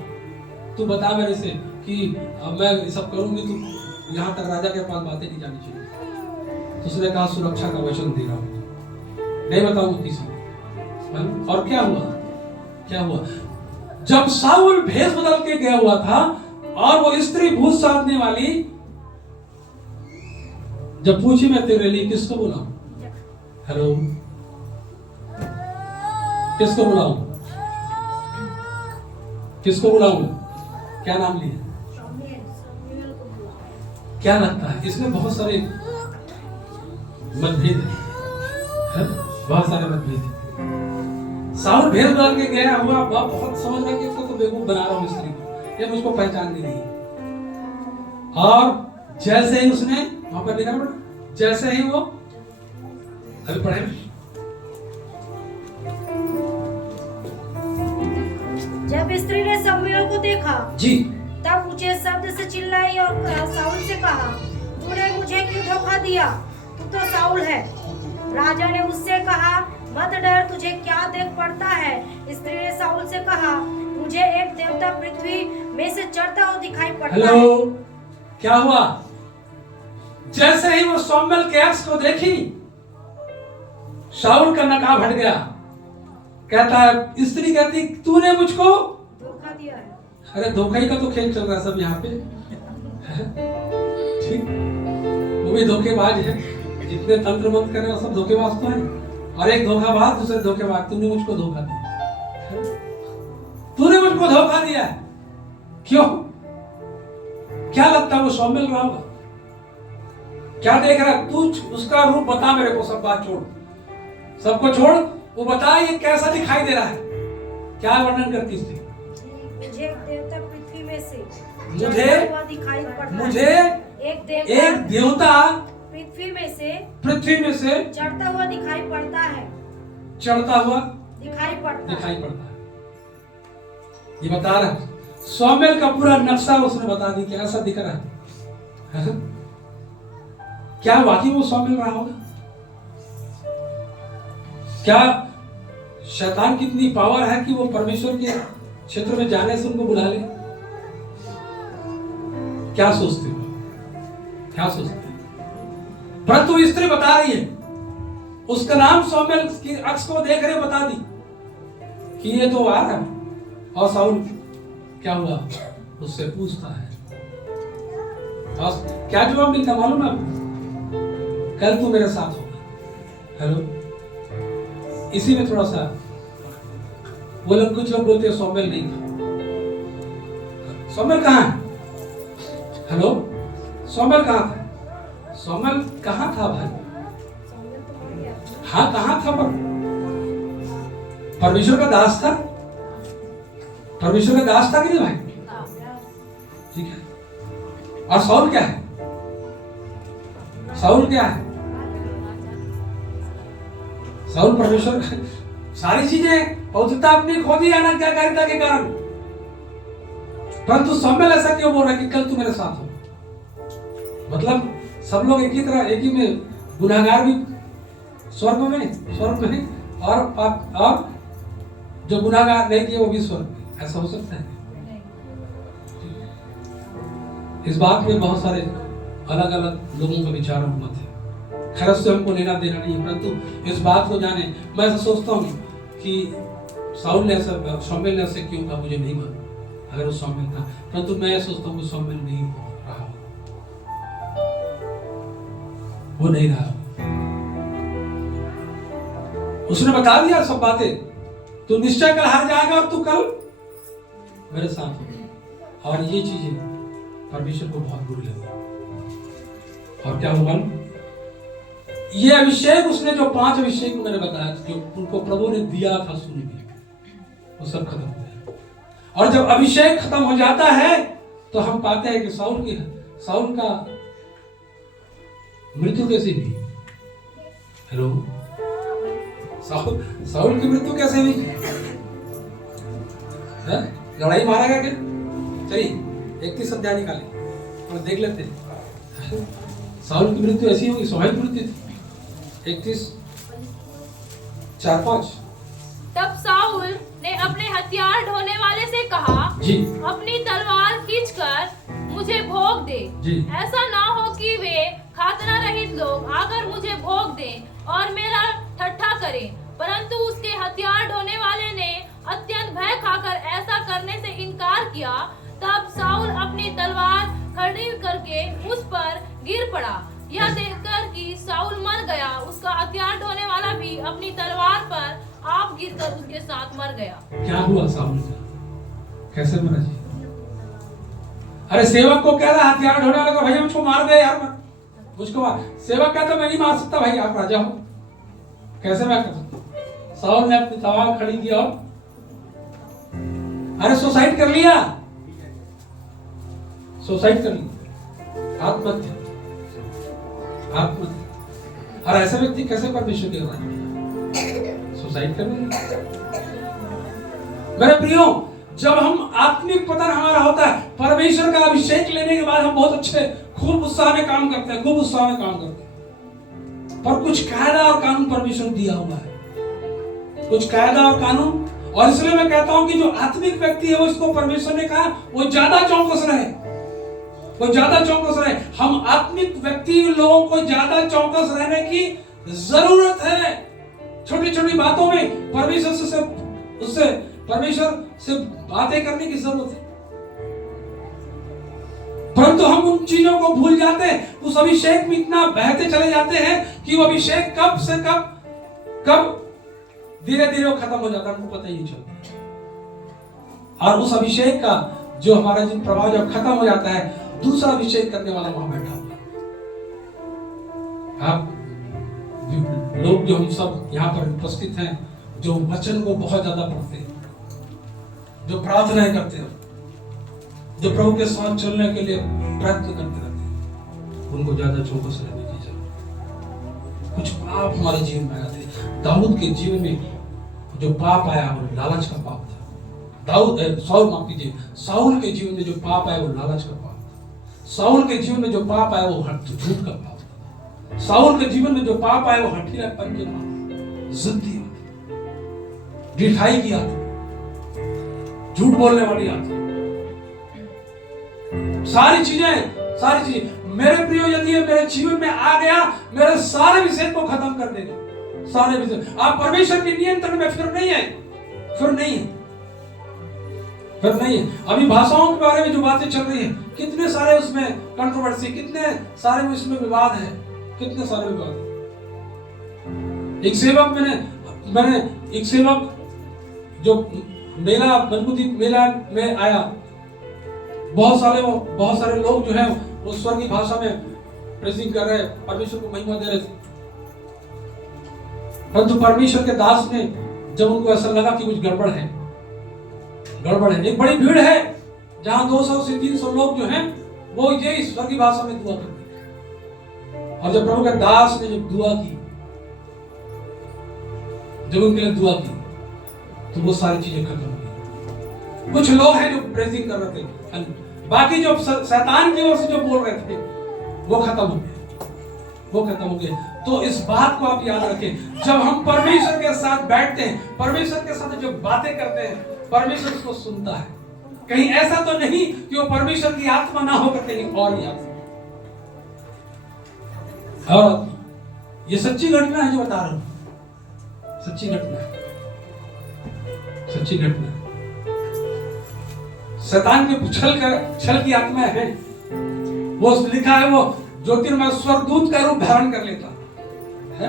तू बता मेरे से कि अब मैं ये सब करूंगी, तू यहाँ तक राजा के पास बातें नहीं जानी चाहिए। तो उसने कहा सुरक्षा का वचन दे रहा हूँ, नहीं बताऊंगा किसी को। और क्या हुआ जब शाऊल भेष बदल के गया हुआ था और वो स्त्री भूत साधने वाली जब पूछी मैं तेरे लिए किसको बुलाऊं, हेलो किसको बुलाऊं, क्या नाम लिया, क्या लगता है इसमें बहुत सारे मतभेद है, बहुत सारे मतभेद है। शाऊल भेष बदल के गया हुआ बहुत समझ रहा कि इसको तो बेवकूफ बना रहा हूं स्त्री को, ये मुझको पहचान नहीं रही। और जैसे ही उसने वहां पर लिखा पड़ा, जैसे ही वो अभी पढ़े जब स्त्री ने शमूएल को देखा जी, तब ऊंचे शब्द से चिल्लाई और शाऊल से कहा, तूने मुझे क्यों धोखा दिया, तू तो शाऊल है। राजा ने उससे कहा, मत डर, तुझे क्या देख पड़ता है। स्त्री ने शाऊल से कहा, मुझे एक देवता पृथ्वी में से चढ़ता हुआ दिखाई पड़ता है। हेलो, क्या हुआ? जैसे ही वो शमूएल के अक्स को देखी, शाऊल का नकाब हट गया। कहता है, स्त्री कहती तूने मुझको धोखा दिया है। अरे धोखा ही का तो खेल चल रहा है सब यहाँ पे, ठीक, वो भी धोखेबाज है, जितने तंत्र मंत्र करे वो सब धोखेबाज तो है। और एक धोखाबाज दूसरे धोखेबाज, तूने मुझको धोखा दिया, तूने मुझको धोखा दिया। क्यों? क्या लगता है वो शमूएल रहा होगा? क्या देख रहा है तू? उसका रूप बता मेरे को, सब बात छोड़, सबको छोड़, वो बता ये कैसा दिखाई दे रहा है, क्या वर्णन करती थी? मुझे एक देवता पृथ्वी में से मुझे दिखाई पड़ता मुझे है। एक देवता पृथ्वी में से चढ़ता हुआ दिखाई पड़ता है। चढ़ता हुआ दिखाई पड़ता है। ये बता रहा है शमूएल का पूरा नक्शा उसने बता दी, कैसा दिख रहा है। क्या वाकई वो शमूएल रहा होगा? क्या शैतान की इतनी पावर है कि वो परमेश्वर के क्षेत्र में जाने से उनको बुला ले? क्या सोचते हो? परंतु स्त्री बता रही है, उसका नाम शमूएल की अक्स को देख रहे बता दी कि ये तो आ रहा है। और शाऊल क्या हुआ? उससे पूछता है, और क्या जवाब मिलता मालूम है आपको? कल तू मेरे साथ होगा। हेलो, इसी में थोड़ा सा वो लोग, कुछ लोग बोलते हैं शमूएल नहीं था। शमूएल कहाँ है? हेलो, शमूएल कहाँ था? शमूएल कहाँ था भाई? हाँ कहाँ था? पर परमेश्वर का दास था, परमेश्वर का दास था कि नहीं भाई? ठीक है। और शाऊल क्या है? शाऊल क्या है? शाऊल परमेश्वर सारी चीजें पवित्रता अपनी खो दी आज्ञाकारिता के कारण, परंतु शमूएल ऐसा क्यों बोल रहा है कि कल तू मेरे साथ हो? मतलब सब लोग एक ही तरह, एक ही में, गुनाहगार भी स्वर्ग में और जो गुनाहगार नहीं किए वो भी स्वर्ग में, ऐसा हो सकता है? इस बात में बहुत सारे अलग अलग लोगों का विचार और मत है। खैर उससे हमको लेना देना नहीं, परंतु इस बात को जाने, मैं ऐसा सोचता हूँ कि शाऊल ने ऐसा, शमूएल ने ऐसे क्यों कहा मुझे नहीं मालूम, अगर वो शमूएल था, परंतु मैं सोचता हूँ कि शमूएल नहीं रहा, वो नहीं रहा। उसने बता दिया सब बातें, तू निश्चय कल हार जाएगा और तू कल मेरे साथ होगा। और ये चीजें परमेश्वर को बहुत बुरी लगी। और क्या हुआ? ये अभिषेक, उसने जो 5 अभिषेक मैंने बताया, जो उनको प्रभु ने दिया था सुन में, वो सब खत्म हो गया। और जब अभिषेक खत्म हो जाता है तो हम पाते हैं कि साउल का मृत्यु कैसे हुई? हेलो, साउल की मृत्यु कैसे हुई? लड़ाई मारा गया क्या? चलिए 31 अध्याय निकाले और देख लेते हैं। साउल की मृत्यु ऐसी होगी, स्वाभाविक मृत्यु थी। 31:4-5। तब साउल ने अपने हथियार ढोने वाले से कहा, जी, अपनी तलवार खींचकर मुझे भोग दे। जी। ऐसा ना हो कि वे खातना रहित लोग आकर मुझे भोग दें और मेरा ठट्ठा करें। परंतु उसके हथियार ढोने वाले ने अत्यंत भय खाकर ऐसा करने से इनकार किया। तब साउल अपनी तलवार खड़ी करके उस पर गिर पड़ा। यह देखकर कि साउल मर गया, उसका हथियार ढोने वाला भी अपनी तलवार पर आप गिरकर उसके साथ मर गया। क्या हुआ साउल का? कैसे मरा जी? अरे सेवक को कह रहा हथियार ढोने वाला को, भैया मुझको मार दे यार, मुझको मार। सेवक कहता मैं नहीं मार सकता भाई, आप राजा हो, कैसे मैं कर सकता? साउल ने अपनी तलवार खड़ी की और अरे सुसाइड कर लिया, सुसाइड कर लिया, आत्महत्या। और ऐसे व्यक्ति कैसे परमेश्वर के सुसाइड कर लिया? मेरे प्रियो, जब हम आत्मिक पतन हमारा होता है, परमेश्वर का अभिषेक लेने के बाद हम बहुत अच्छे खूब उत्साह में काम करते हैं, खूब उत्साह में काम करते हैं। पर कुछ कायदा और कानून परमेश्वर दिया हुआ है, कुछ कायदा और कानून। और इसलिए मैं कहता हूं कि जो आत्मिक व्यक्ति है, वो इसको परमेश्वर ने कहा वो ज्यादा चौकस रहे, वो ज्यादा चौकस रहे। हम आत्मिक व्यक्ति लोगों को ज्यादा चौकस रहने की जरूरत है। छोटी छोटी बातों में परमेश्वर से परमेश्वर से बातें करने की जरूरत है, परंतु हम उन चीजों को भूल जाते हैं। उस अभिषेक में इतना बहते चले जाते हैं कि वो अभिषेक कब से कब धीरे धीरे वो खत्म हो जाता है, हमको पता ही नहीं चलता। और उस अभिषेक का जो हमारा जिन प्रभाव जब खत्म हो जाता है, दूसरा अभिषेक करने वाला वहां बैठा हुआ। आप लोग जो हम सब यहाँ पर उपस्थित हैं, जो वचन को बहुत ज्यादा पढ़ते हैं, जो प्रार्थनाएं करते हैं, जो प्रभु के साथ चलने के लिए प्रयत्न करते रहते हैं, उनको ज्यादा चौकस रहने की जरूरत। कुछ पाप हमारे जीवन में आए थे। दाऊद के जीवन में जो पाप आया वो लालच का पाप था। साउल के जीवन में जो पाप आया वो लालच का पाप था। साउल के जीवन में जो पाप आया वो झूठ का पाप था। साउल के जीवन में जो पाप आया वो हठीलापन के पाप, जिद्दी, ढिठाई की आदत, झूठ बोलने वाली आदत, सारी चीजें मेरे प्रियो, यदि मेरे जीवन में आ गया, मेरे सारे विषय को खत्म कर देगा। सारे विषय आप परमेश्वर के नियंत्रण में फिर नहीं है। अभी भाषाओं के बारे में जो बातें चल रही हैं, कितने सारे उसमें कंट्रोवर्सी, कितने सारे उसमें विवाद है, कितने सारे विवाद। एक सेवक जो मेला बनकुदीप मेला में आया, बहुत सारे लोग जो हैं वो स्वर्गीय भाषा में प्रेजिंग कर रहे, परमेश्वर को महिमा दे रहे थे। परंतु परमेश्वर के दास ने जब उनको ऐसा लगा कि कुछ गड़बड़ है, एक बड़ी भीड़ है जहां 200 से 300 लोग जो हैं वो ये स्वर्गीय भाषा में दुआ करते हैं। और जब प्रभु के दास ने जब उनके लिए दुआ की तो वो सारी चीजें खत्म हो गई। कुछ लोग हैं जो प्रेजिंग कर रहे थे, बाकी जो शैतान की ओर से जो बोल रहे थे वो खत्म हो गए। तो इस बात को आप याद रखें, जब हम परमेश्वर के साथ बैठते हैं, परमेश्वर के साथ जो बातें करते हैं, परमेश्वर उसको सुनता है। कहीं ऐसा तो नहीं कि वो परमेश्वर की आत्मा ना होकर कहीं और ही आत्मा। और ये सच्ची घटना है जो बता रहा हूं, सच्ची घटना। शैतान के छल की आत्मा है, वो लिखा है वो ज्योतिर्मय स्वर्गदूत का रूप धारण कर लेता है।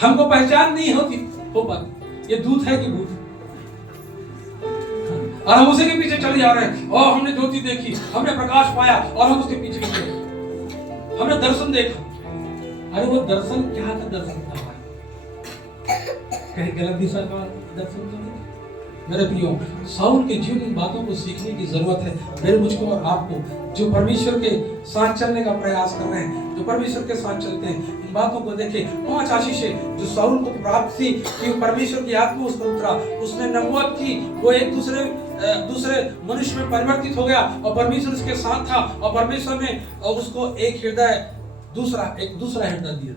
हमको पहचान नहीं हो पाती ये दूत है कि भूत, और हम उसी के पीछे चले जा रहे हैं। और हमने ज्योति देखी, हमने प्रकाश पाया और हम उसके पीछे चले, हमने दर्शन देखा। अरे वो दर्शन क्या का दर्शन था? कहीं गलत दिशा का दर्शन तो नहीं, मेरे प्रियो, साउल के जीवन में बातों को सीखने की जरूरत है। मेरे मुझको और आपको जो परमेश्वर के साथ चलने का प्रयास कर रहे हैं, जो परमेश्वर के साथ चलते हैं, इन बातों को देखें। 5 आशीषें जो साउल को प्राप्त थी कि परमेश्वर की आत्मा उस पर उतरा, उसने नबूवत की, वो एक दूसरे मनुष्य में परिवर्तित हो गया और परमेश्वर उसके साथ था और परमेश्वर ने उसको एक दूसरा हृदय दिया।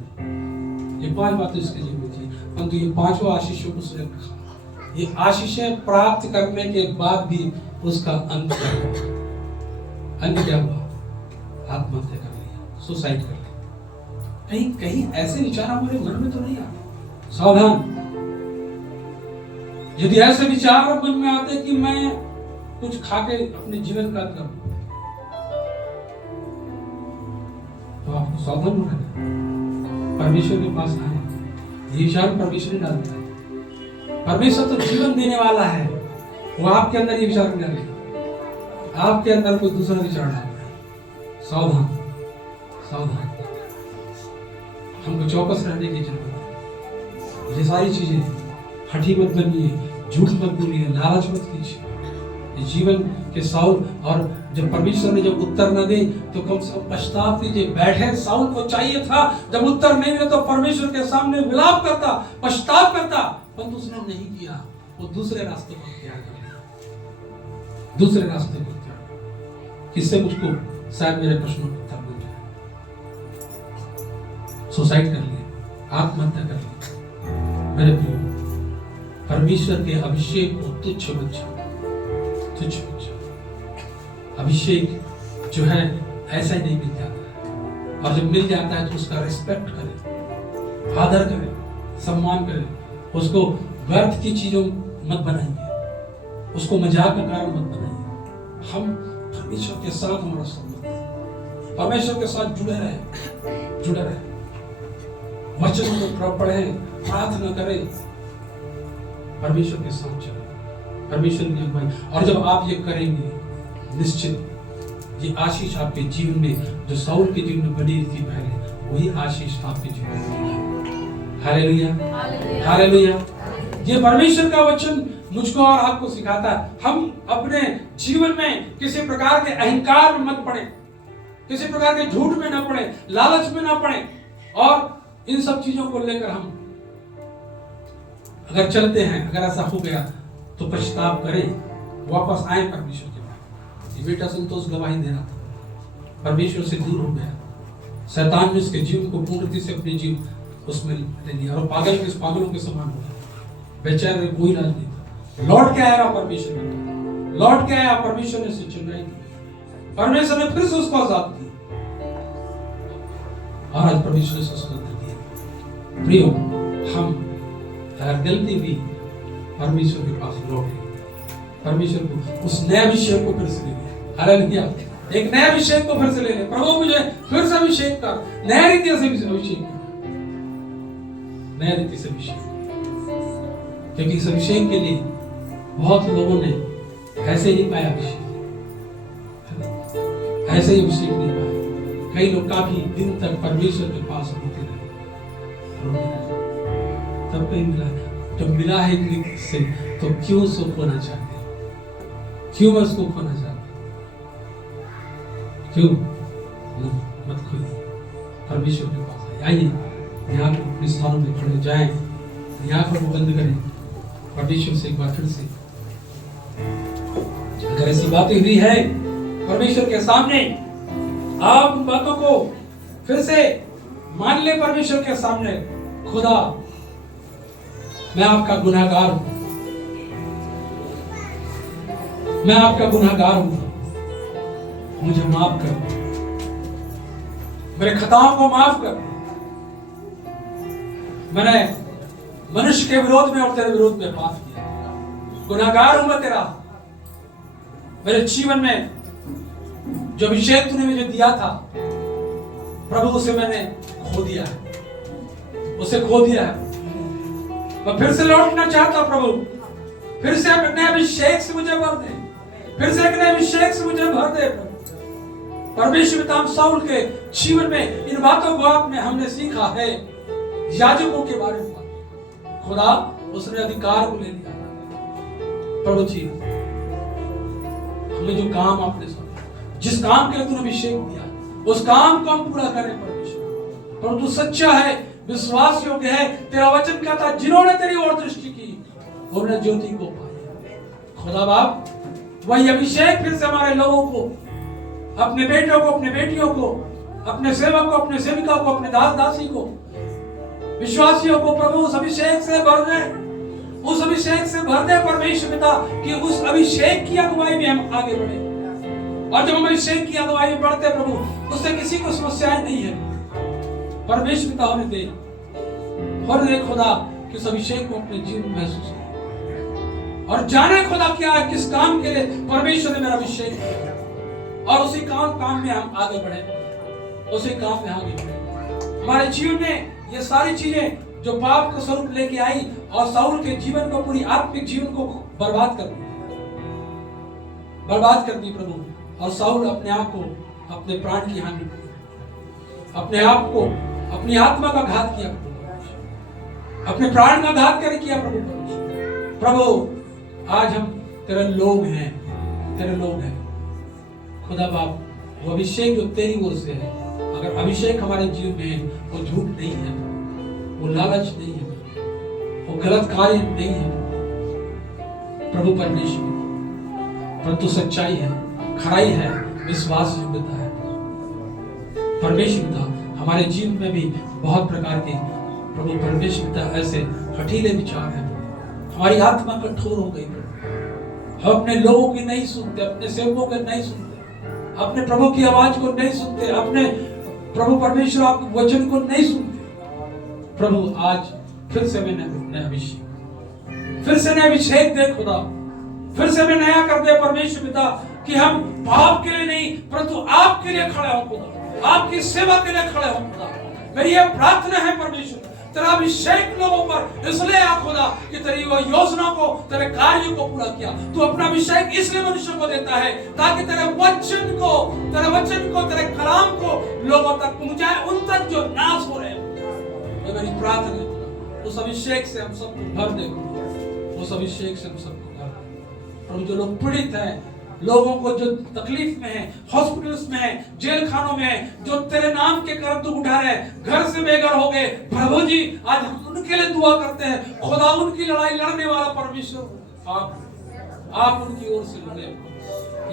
ये 5 बातें इसके जीवन में थी, परंतु ये 5 आशीषों को उसने रखा। ये आशीषें प्राप्त करने के बाद भी उसका अंत क्या हुआ? आत्महत्या कर लिया, सुसाइड कर लिया। कहीं ऐसे विचार हमारे मन में तो नहीं आते? सावधान, यदि ऐसे विचार मन में आते कि मैं कुछ खा के अपने जीवन का अंत करूं, तो आपको सावधान होना है। परमेश्वर के पास आए, ये विचार परमेश्वर ने डालता है। परमेश्वर तो जीवन देने वाला है, वो आपके अंदर ये विचार नहीं डालेगा, आपके अंदर कोई दूसरा विचार डाल रहा है। सावधान सावधान, हमको चौकस रहने की जरूरत है। ये सारी चीजें, हठी मत बनिए, झूठ मत बोलिए, लालच मत कीजिए। ये जीवन के साउल, और जब परमेश्वर ने जब उत्तर न दे तो कम से कम पश्चाताप कीजिए। बैठे साउल को चाहिए था, जब उत्तर नहीं मिले तो परमेश्वर के सामने विलाप करता, पश्चाताप करता, परंतु उसने नहीं किया। वो दूसरे रास्ते को अख्तियार कर लिया, दूसरे रास्ते को अख्तियार कर। किससे मुझको शायद मेरे प्रश्नों का उत्तर मिल जाए। सुसाइड कर लिया, आत्महत्या कर लिया। मेरे प्रियो, परमेश्वर के अभिषेक को तुच्छ मत जानो। अभिषेक जो है ऐसा ही नहीं मिल जाता है, और जब मिल जाता है तो उसका रिस्पेक्ट करें, आदर करें, सम्मान करें। उसको व्यर्थ की चीजों मत बनाइए, उसको मजाक का कारण मत बनाइए। हम परमेश्वर के साथ हमारा संबंध, परमेश्वर के साथ जुड़े रहे, वचनों को पढ़ें, प्रार्थना करें, परमेश्वर के साथ चलें, परमेश्वर की अगुवाई। और जब आप ये करेंगे, निश्चित ये आशीष आपके जीवन में, जो साउल के जीवन में बनी थी पहले, वही आशीष आपके जीवन में। Hallelujah, hallelujah. ये परमेश्वर का वचन मुझको और आपको सिखाता है, हम अपने जीवन में किसी प्रकार के अहंकार में मत पड़े, किसी प्रकार के झूठ में न पड़े, लालच में न पड़े, और इन सब चीजों को लेकर हम अगर चलते हैं, अगर ऐसा हो गया तो पश्चाताप करें, वापस आए परमेश्वर के पास। ये बेटा संतोष गवाही दे रहा था, परमेश्वर से दूर हो गया, शैतान ने उसके जीवन को पूर्णतः से अपने जीवन उसमें ले लिया, और पागलों के समान हो गया। बेचारे कोई इलाज नहीं था, लौट के आया परमेश्वर ने, लौट के आया, परमेश्वर ने उसे चुनाई दी, परमेश्वर ने फिर से उसको आजाद किया, और आज परमेश्वर ने उसको स्वतंत्र दिया। प्रियो, हम अगर गलती भी परमेश्वर के पास लौटे, परमेश्वर को उस नए अभिषेक को फिर से ले ले। हालेलुया, एक नए अभिषेक को फिर से ले ले। प्रभु मुझे फिर से अभिषेक कर, नए रीति से अभिषेक कर, नए रीति से अभिषेक। क्योंकि इस अभिषेक के लिए बहुत लोगों ने ऐसे ही पाया अभिषेक, ऐसे ही अभिषेक नहीं पाया। कई लोग काफी दिन तक परमेश्वर के पास रोते रहे, तब कहीं मिला। जब मिला है एक से, तो क्यों उसको खोना चाहते हो? क्यों मैं उसको खोना चाहता? क्यों? मत खोइए, परमेश्वर के पास आइए। यहाँ पर अपने स्थानों में खड़े जाएं, यहाँ पर वो बंद करें, परमेश्वर से एक बार फिर से अगर ऐसी बातें हुई है परमेश्वर के सामने, आप उन बातों को फिर से मान ले परमेश्वर के सामने। खुदा, मैं आपका गुनाहगार हूं, मैं आपका गुनाहगार हूं, मुझे माफ कर, मेरे खताओं को माफ कर। मैंने मनुष्य के विरोध में और तेरे विरोध में पाप किया, गुनाहगार हूं मैं तेरा। मेरे जीवन में जो अभिषेक तूने मुझे दिया था प्रभु, उसे मैंने खो दिया है, उसे खो दिया है। मैं फिर से लौटना चाहता प्रभु, फिर से एक नए अभिषेक से मुझे भर दे, फिर से एक नए अभिषेक से मुझे भर दे। परमेश्वर पिता, साउल के जीवन में इन बातों को हमने सीखा है, याजकों के बारे में। खुदा, उसने अधिकार को ले लिया, प्रभु जी, हमें जो काम आपने सौंपा, जिस काम के लिए तूने अभिषेक दिया, उस काम को हम पूरा करें परमेश्वर। पर तू सच्चा है, विश्वास योग्य है। तेरा वचन कहता, जिन्होंने तेरी ओर दृष्टि की उन्होंने ज्योति को पाया। खुदा बाप, वही अभिषेक फिर से हमारे लोगों को, अपने बेटों को, अपने बेटियों को, अपने सेवक को, अपने सेविका को, अपने दास दासी को, विश्वासियों को प्रभु उस अभिषेक से भर दे, उस अभिषेक से भर दे परमेश्वर पिता, कि उस अभिषेक की अगुवाई में हम आगे बढ़े। और जब हम अभिषेक की अगुवाई में बढ़ते प्रभु, उससे किसी को समस्याएं नहीं है परमेश्वर पिता। होने दे खुदा कि उस अभिषेक को अपने जीवन में महसूस करें और जाने खुदा क्या है, किस काम के लिए परमेश्वर ने मेरा अभिषेक किया, और उसी काम में हम आगे बढ़े, उसी काम में आगे बढ़े। हमारे जीवन में ये सारी चीजें जो पाप का स्वरूप लेके आई और साउल के जीवन को, पूरी आत्मिक जीवन को बर्बाद कर दी प्रभु। और साउल अपने आप को, अपने प्राण की हानि, अपने आप को, अपनी आत्मा का घात किया प्रभु, अपने प्राण का घात कर किया प्रभु। आज हम तेरे लोग हैं, तेरे लोग हैं खुदा बाप। वो अभिषेक जो तेरी ओर से है, अगर अभिषेक हमारे जीवन में है, वो झूठ नहीं है, वो लालच नहीं है, वो गलत कार्य नहीं है प्रभु परमेश्वर, परंतु सच्चाई है, खराई है, विश्वास योग्यता है परमेश्वर पिता। हमारे जीवन में भी बहुत प्रकार के प्रभु परमेश्वर पिता ऐसे हठीले विचार हैं, हमारी आत्मा कठोर हो गई। हम अपने लोगों की नहीं सुनते, अपने सेवकों के नहीं सुनते, अपने प्रभु की आवाज को नहीं सुनते, अपने प्रभु परमेश्वर आपके वचन को नहीं सुनते प्रभु। आज फिर से मैं नया अभिषेक, फिर से नया अभिषेक दे खुदा, फिर से मैं नया कर दे परमेश्वर पिता, कि हम पाप के लिए नहीं परंतु आपके लिए खड़े हो खुदा, आपकी सेवा के लिए खड़े हो खुदा। मेरी ये प्रार्थना है परमेश्वर, तेरा अभिषेक लोगों पर इसलिए आ खुदा कि तेरी वो योजना को, तेरे कार्य को पूरा किया। तू अपना अभिषेक इसलिए मनुष्य को देता है ताकि तेरे वचन को, तेरे कलाम को लोगों तक पहुंचाए, उन तक जो नाश हो रहे हैं। मेरी प्रार्थना है उस अभिषेक से हम सबको भर दे, उस अभिषेक से हम सबको भर दे प्रभु। जो लोग पीड़ित हैं, लोगों को जो तकलीफ में है, हॉस्पिटल्स में है, जेल खानों में है, जो तेरे नाम के कारण दुख उठा रहे हैं, घर से बेघर हो गए प्रभु जी, आज हम उनके लिए दुआ करते हैं। खुदा उनकी लड़ाई लड़ने वाला परमेश्वर आप उनकी ओर से लड़े,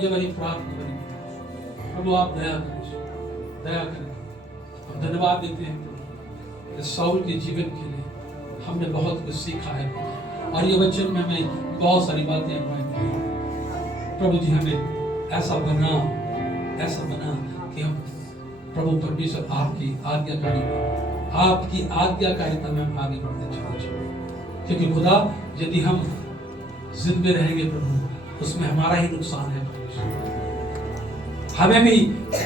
ये मेरी प्रार्थना प्रभु। आप दया करें। हम धन्यवाद देते हैं प्रभु, साउल के जीवन के लिए हमने बहुत कुछ सीखा है और ये वचन में हमें बहुत सारी बातें प्रभु जी, हमें ऐसा बना कि हम प्रभु परमेश्वर आपकी आज्ञाकारिता में हम आगे बढ़ते चले। क्योंकि खुदा यदि हम जिद में रहेंगे प्रभु, उसमें हमारा ही नुकसान है परमेश्वर। हमें भी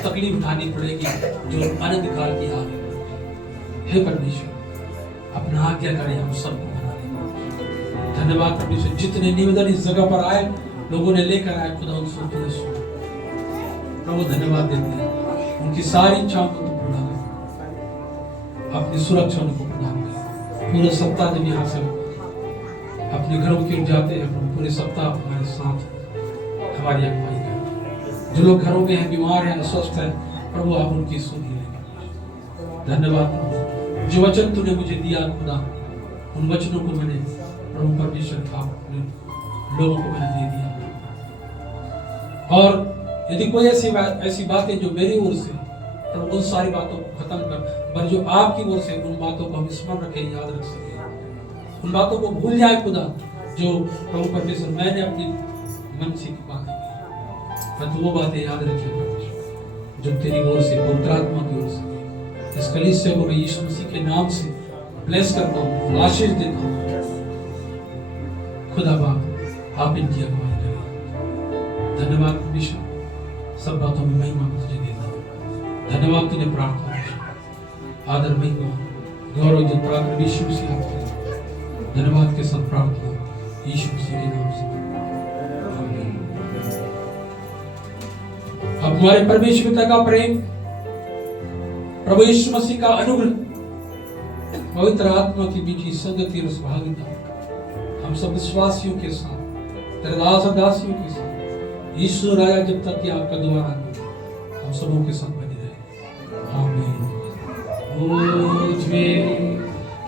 तकलीफ उठानी पड़ेगी जो अनंत काल की आगे। हे परमेश्वर, अपना आज्ञाकारी हम सबको बना ले। धन्यवाद परमेश्वर, जितने निवेदन इस जगह पर आए, लोगों ने लेकर आए खुदा, उन सबको प्रभु धन्यवाद देते हैं। उनकी सारी इच्छाओं को पूरा कर, अपनी सुरक्षा उनको प्रदान कर। पूरे सप्ताह जब यहाँ से अपने घरों की ओर जाते हैं प्रभु, पूरे सप्ताह हमारे साथ हमारी अगुवाई करें। जो लोग घरों में हैं, बीमार हैं, अस्वस्थ हैं प्रभु, आप उनकी सुनी लेंगे। धन्यवाद प्रभु, जो वचन तूने मुझे दिया खुदा, उन वचनों को मैंने प्रभु परमेश्वर लोगों को मैंने दे दिया। और यदि कोई ऐसी बातें जो मेरी ओर से, तो उन सारी बातों को खत्म कर, पर जो आपकी ओर से उन बातों को हम स्मरण रखें, याद रख सके, उन बातों को भूल जाए खुदा, जो प्रभु परमेश्वर मैंने अपनी मन से की बातें की, परंतु वो बातें याद रखें परमेश्वर जो तेरी ओर से, पवित्र आत्मा की ओर से। इस कलीसिया को मैं यीशु मसीह के नाम से ब्लेस करता हूँ, आशीष देता हूँ खुदा बाप, आप इनकी अगुवाई करें। धन्यवाद परमेश्वर, सब बातों में महिमा तुझे देता हूँ। धन्यवाद तुझे प्रार्थना, आदर महिमा गौरव जित प्रार्थना यीशु मसीह आपको। धन्यवाद के साथ प्रार्थना यीशु मसीह के नाम से, आमीन। अब हमारे परमेश्वर पिता का प्रेम, प्रभु यीशु मसीह का अनुग्रह, पवित्र आत्मा की मीठी संगति और सहभागिता हम सब विश्वासियों के साथ तेरे दास और दासियों के साथ यीशु राजा जब तक कि आपका दोबारा आना हम सबों के साथ बने रहे। आमीन। मुझ में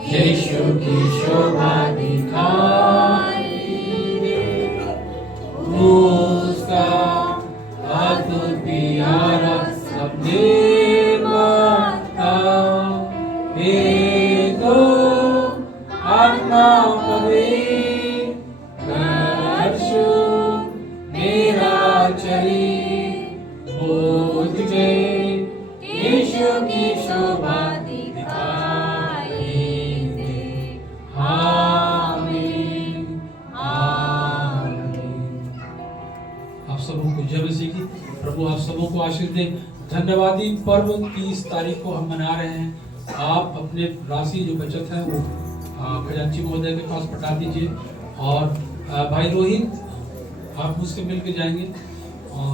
यीशु की शोभा दिखाई दे, उसका अद्भुत प्यारा सबने माता हे तो आत्मा पवित्र अर्शु मेरा चली मुझ में यीशु की शोभा दिखाई दे। आमीन आमीन। आप सबों को जय मसीह की। प्रभु आप सबों को आशीष दे। धन्यवादी पर्व 30 तारीख को हम मना रहे हैं। आप अपने राशि जो बचत है वो खजांची महोदय के पास पटा दीजिए और भाई रोहित आप मुझसे मिलकर जाएंगे।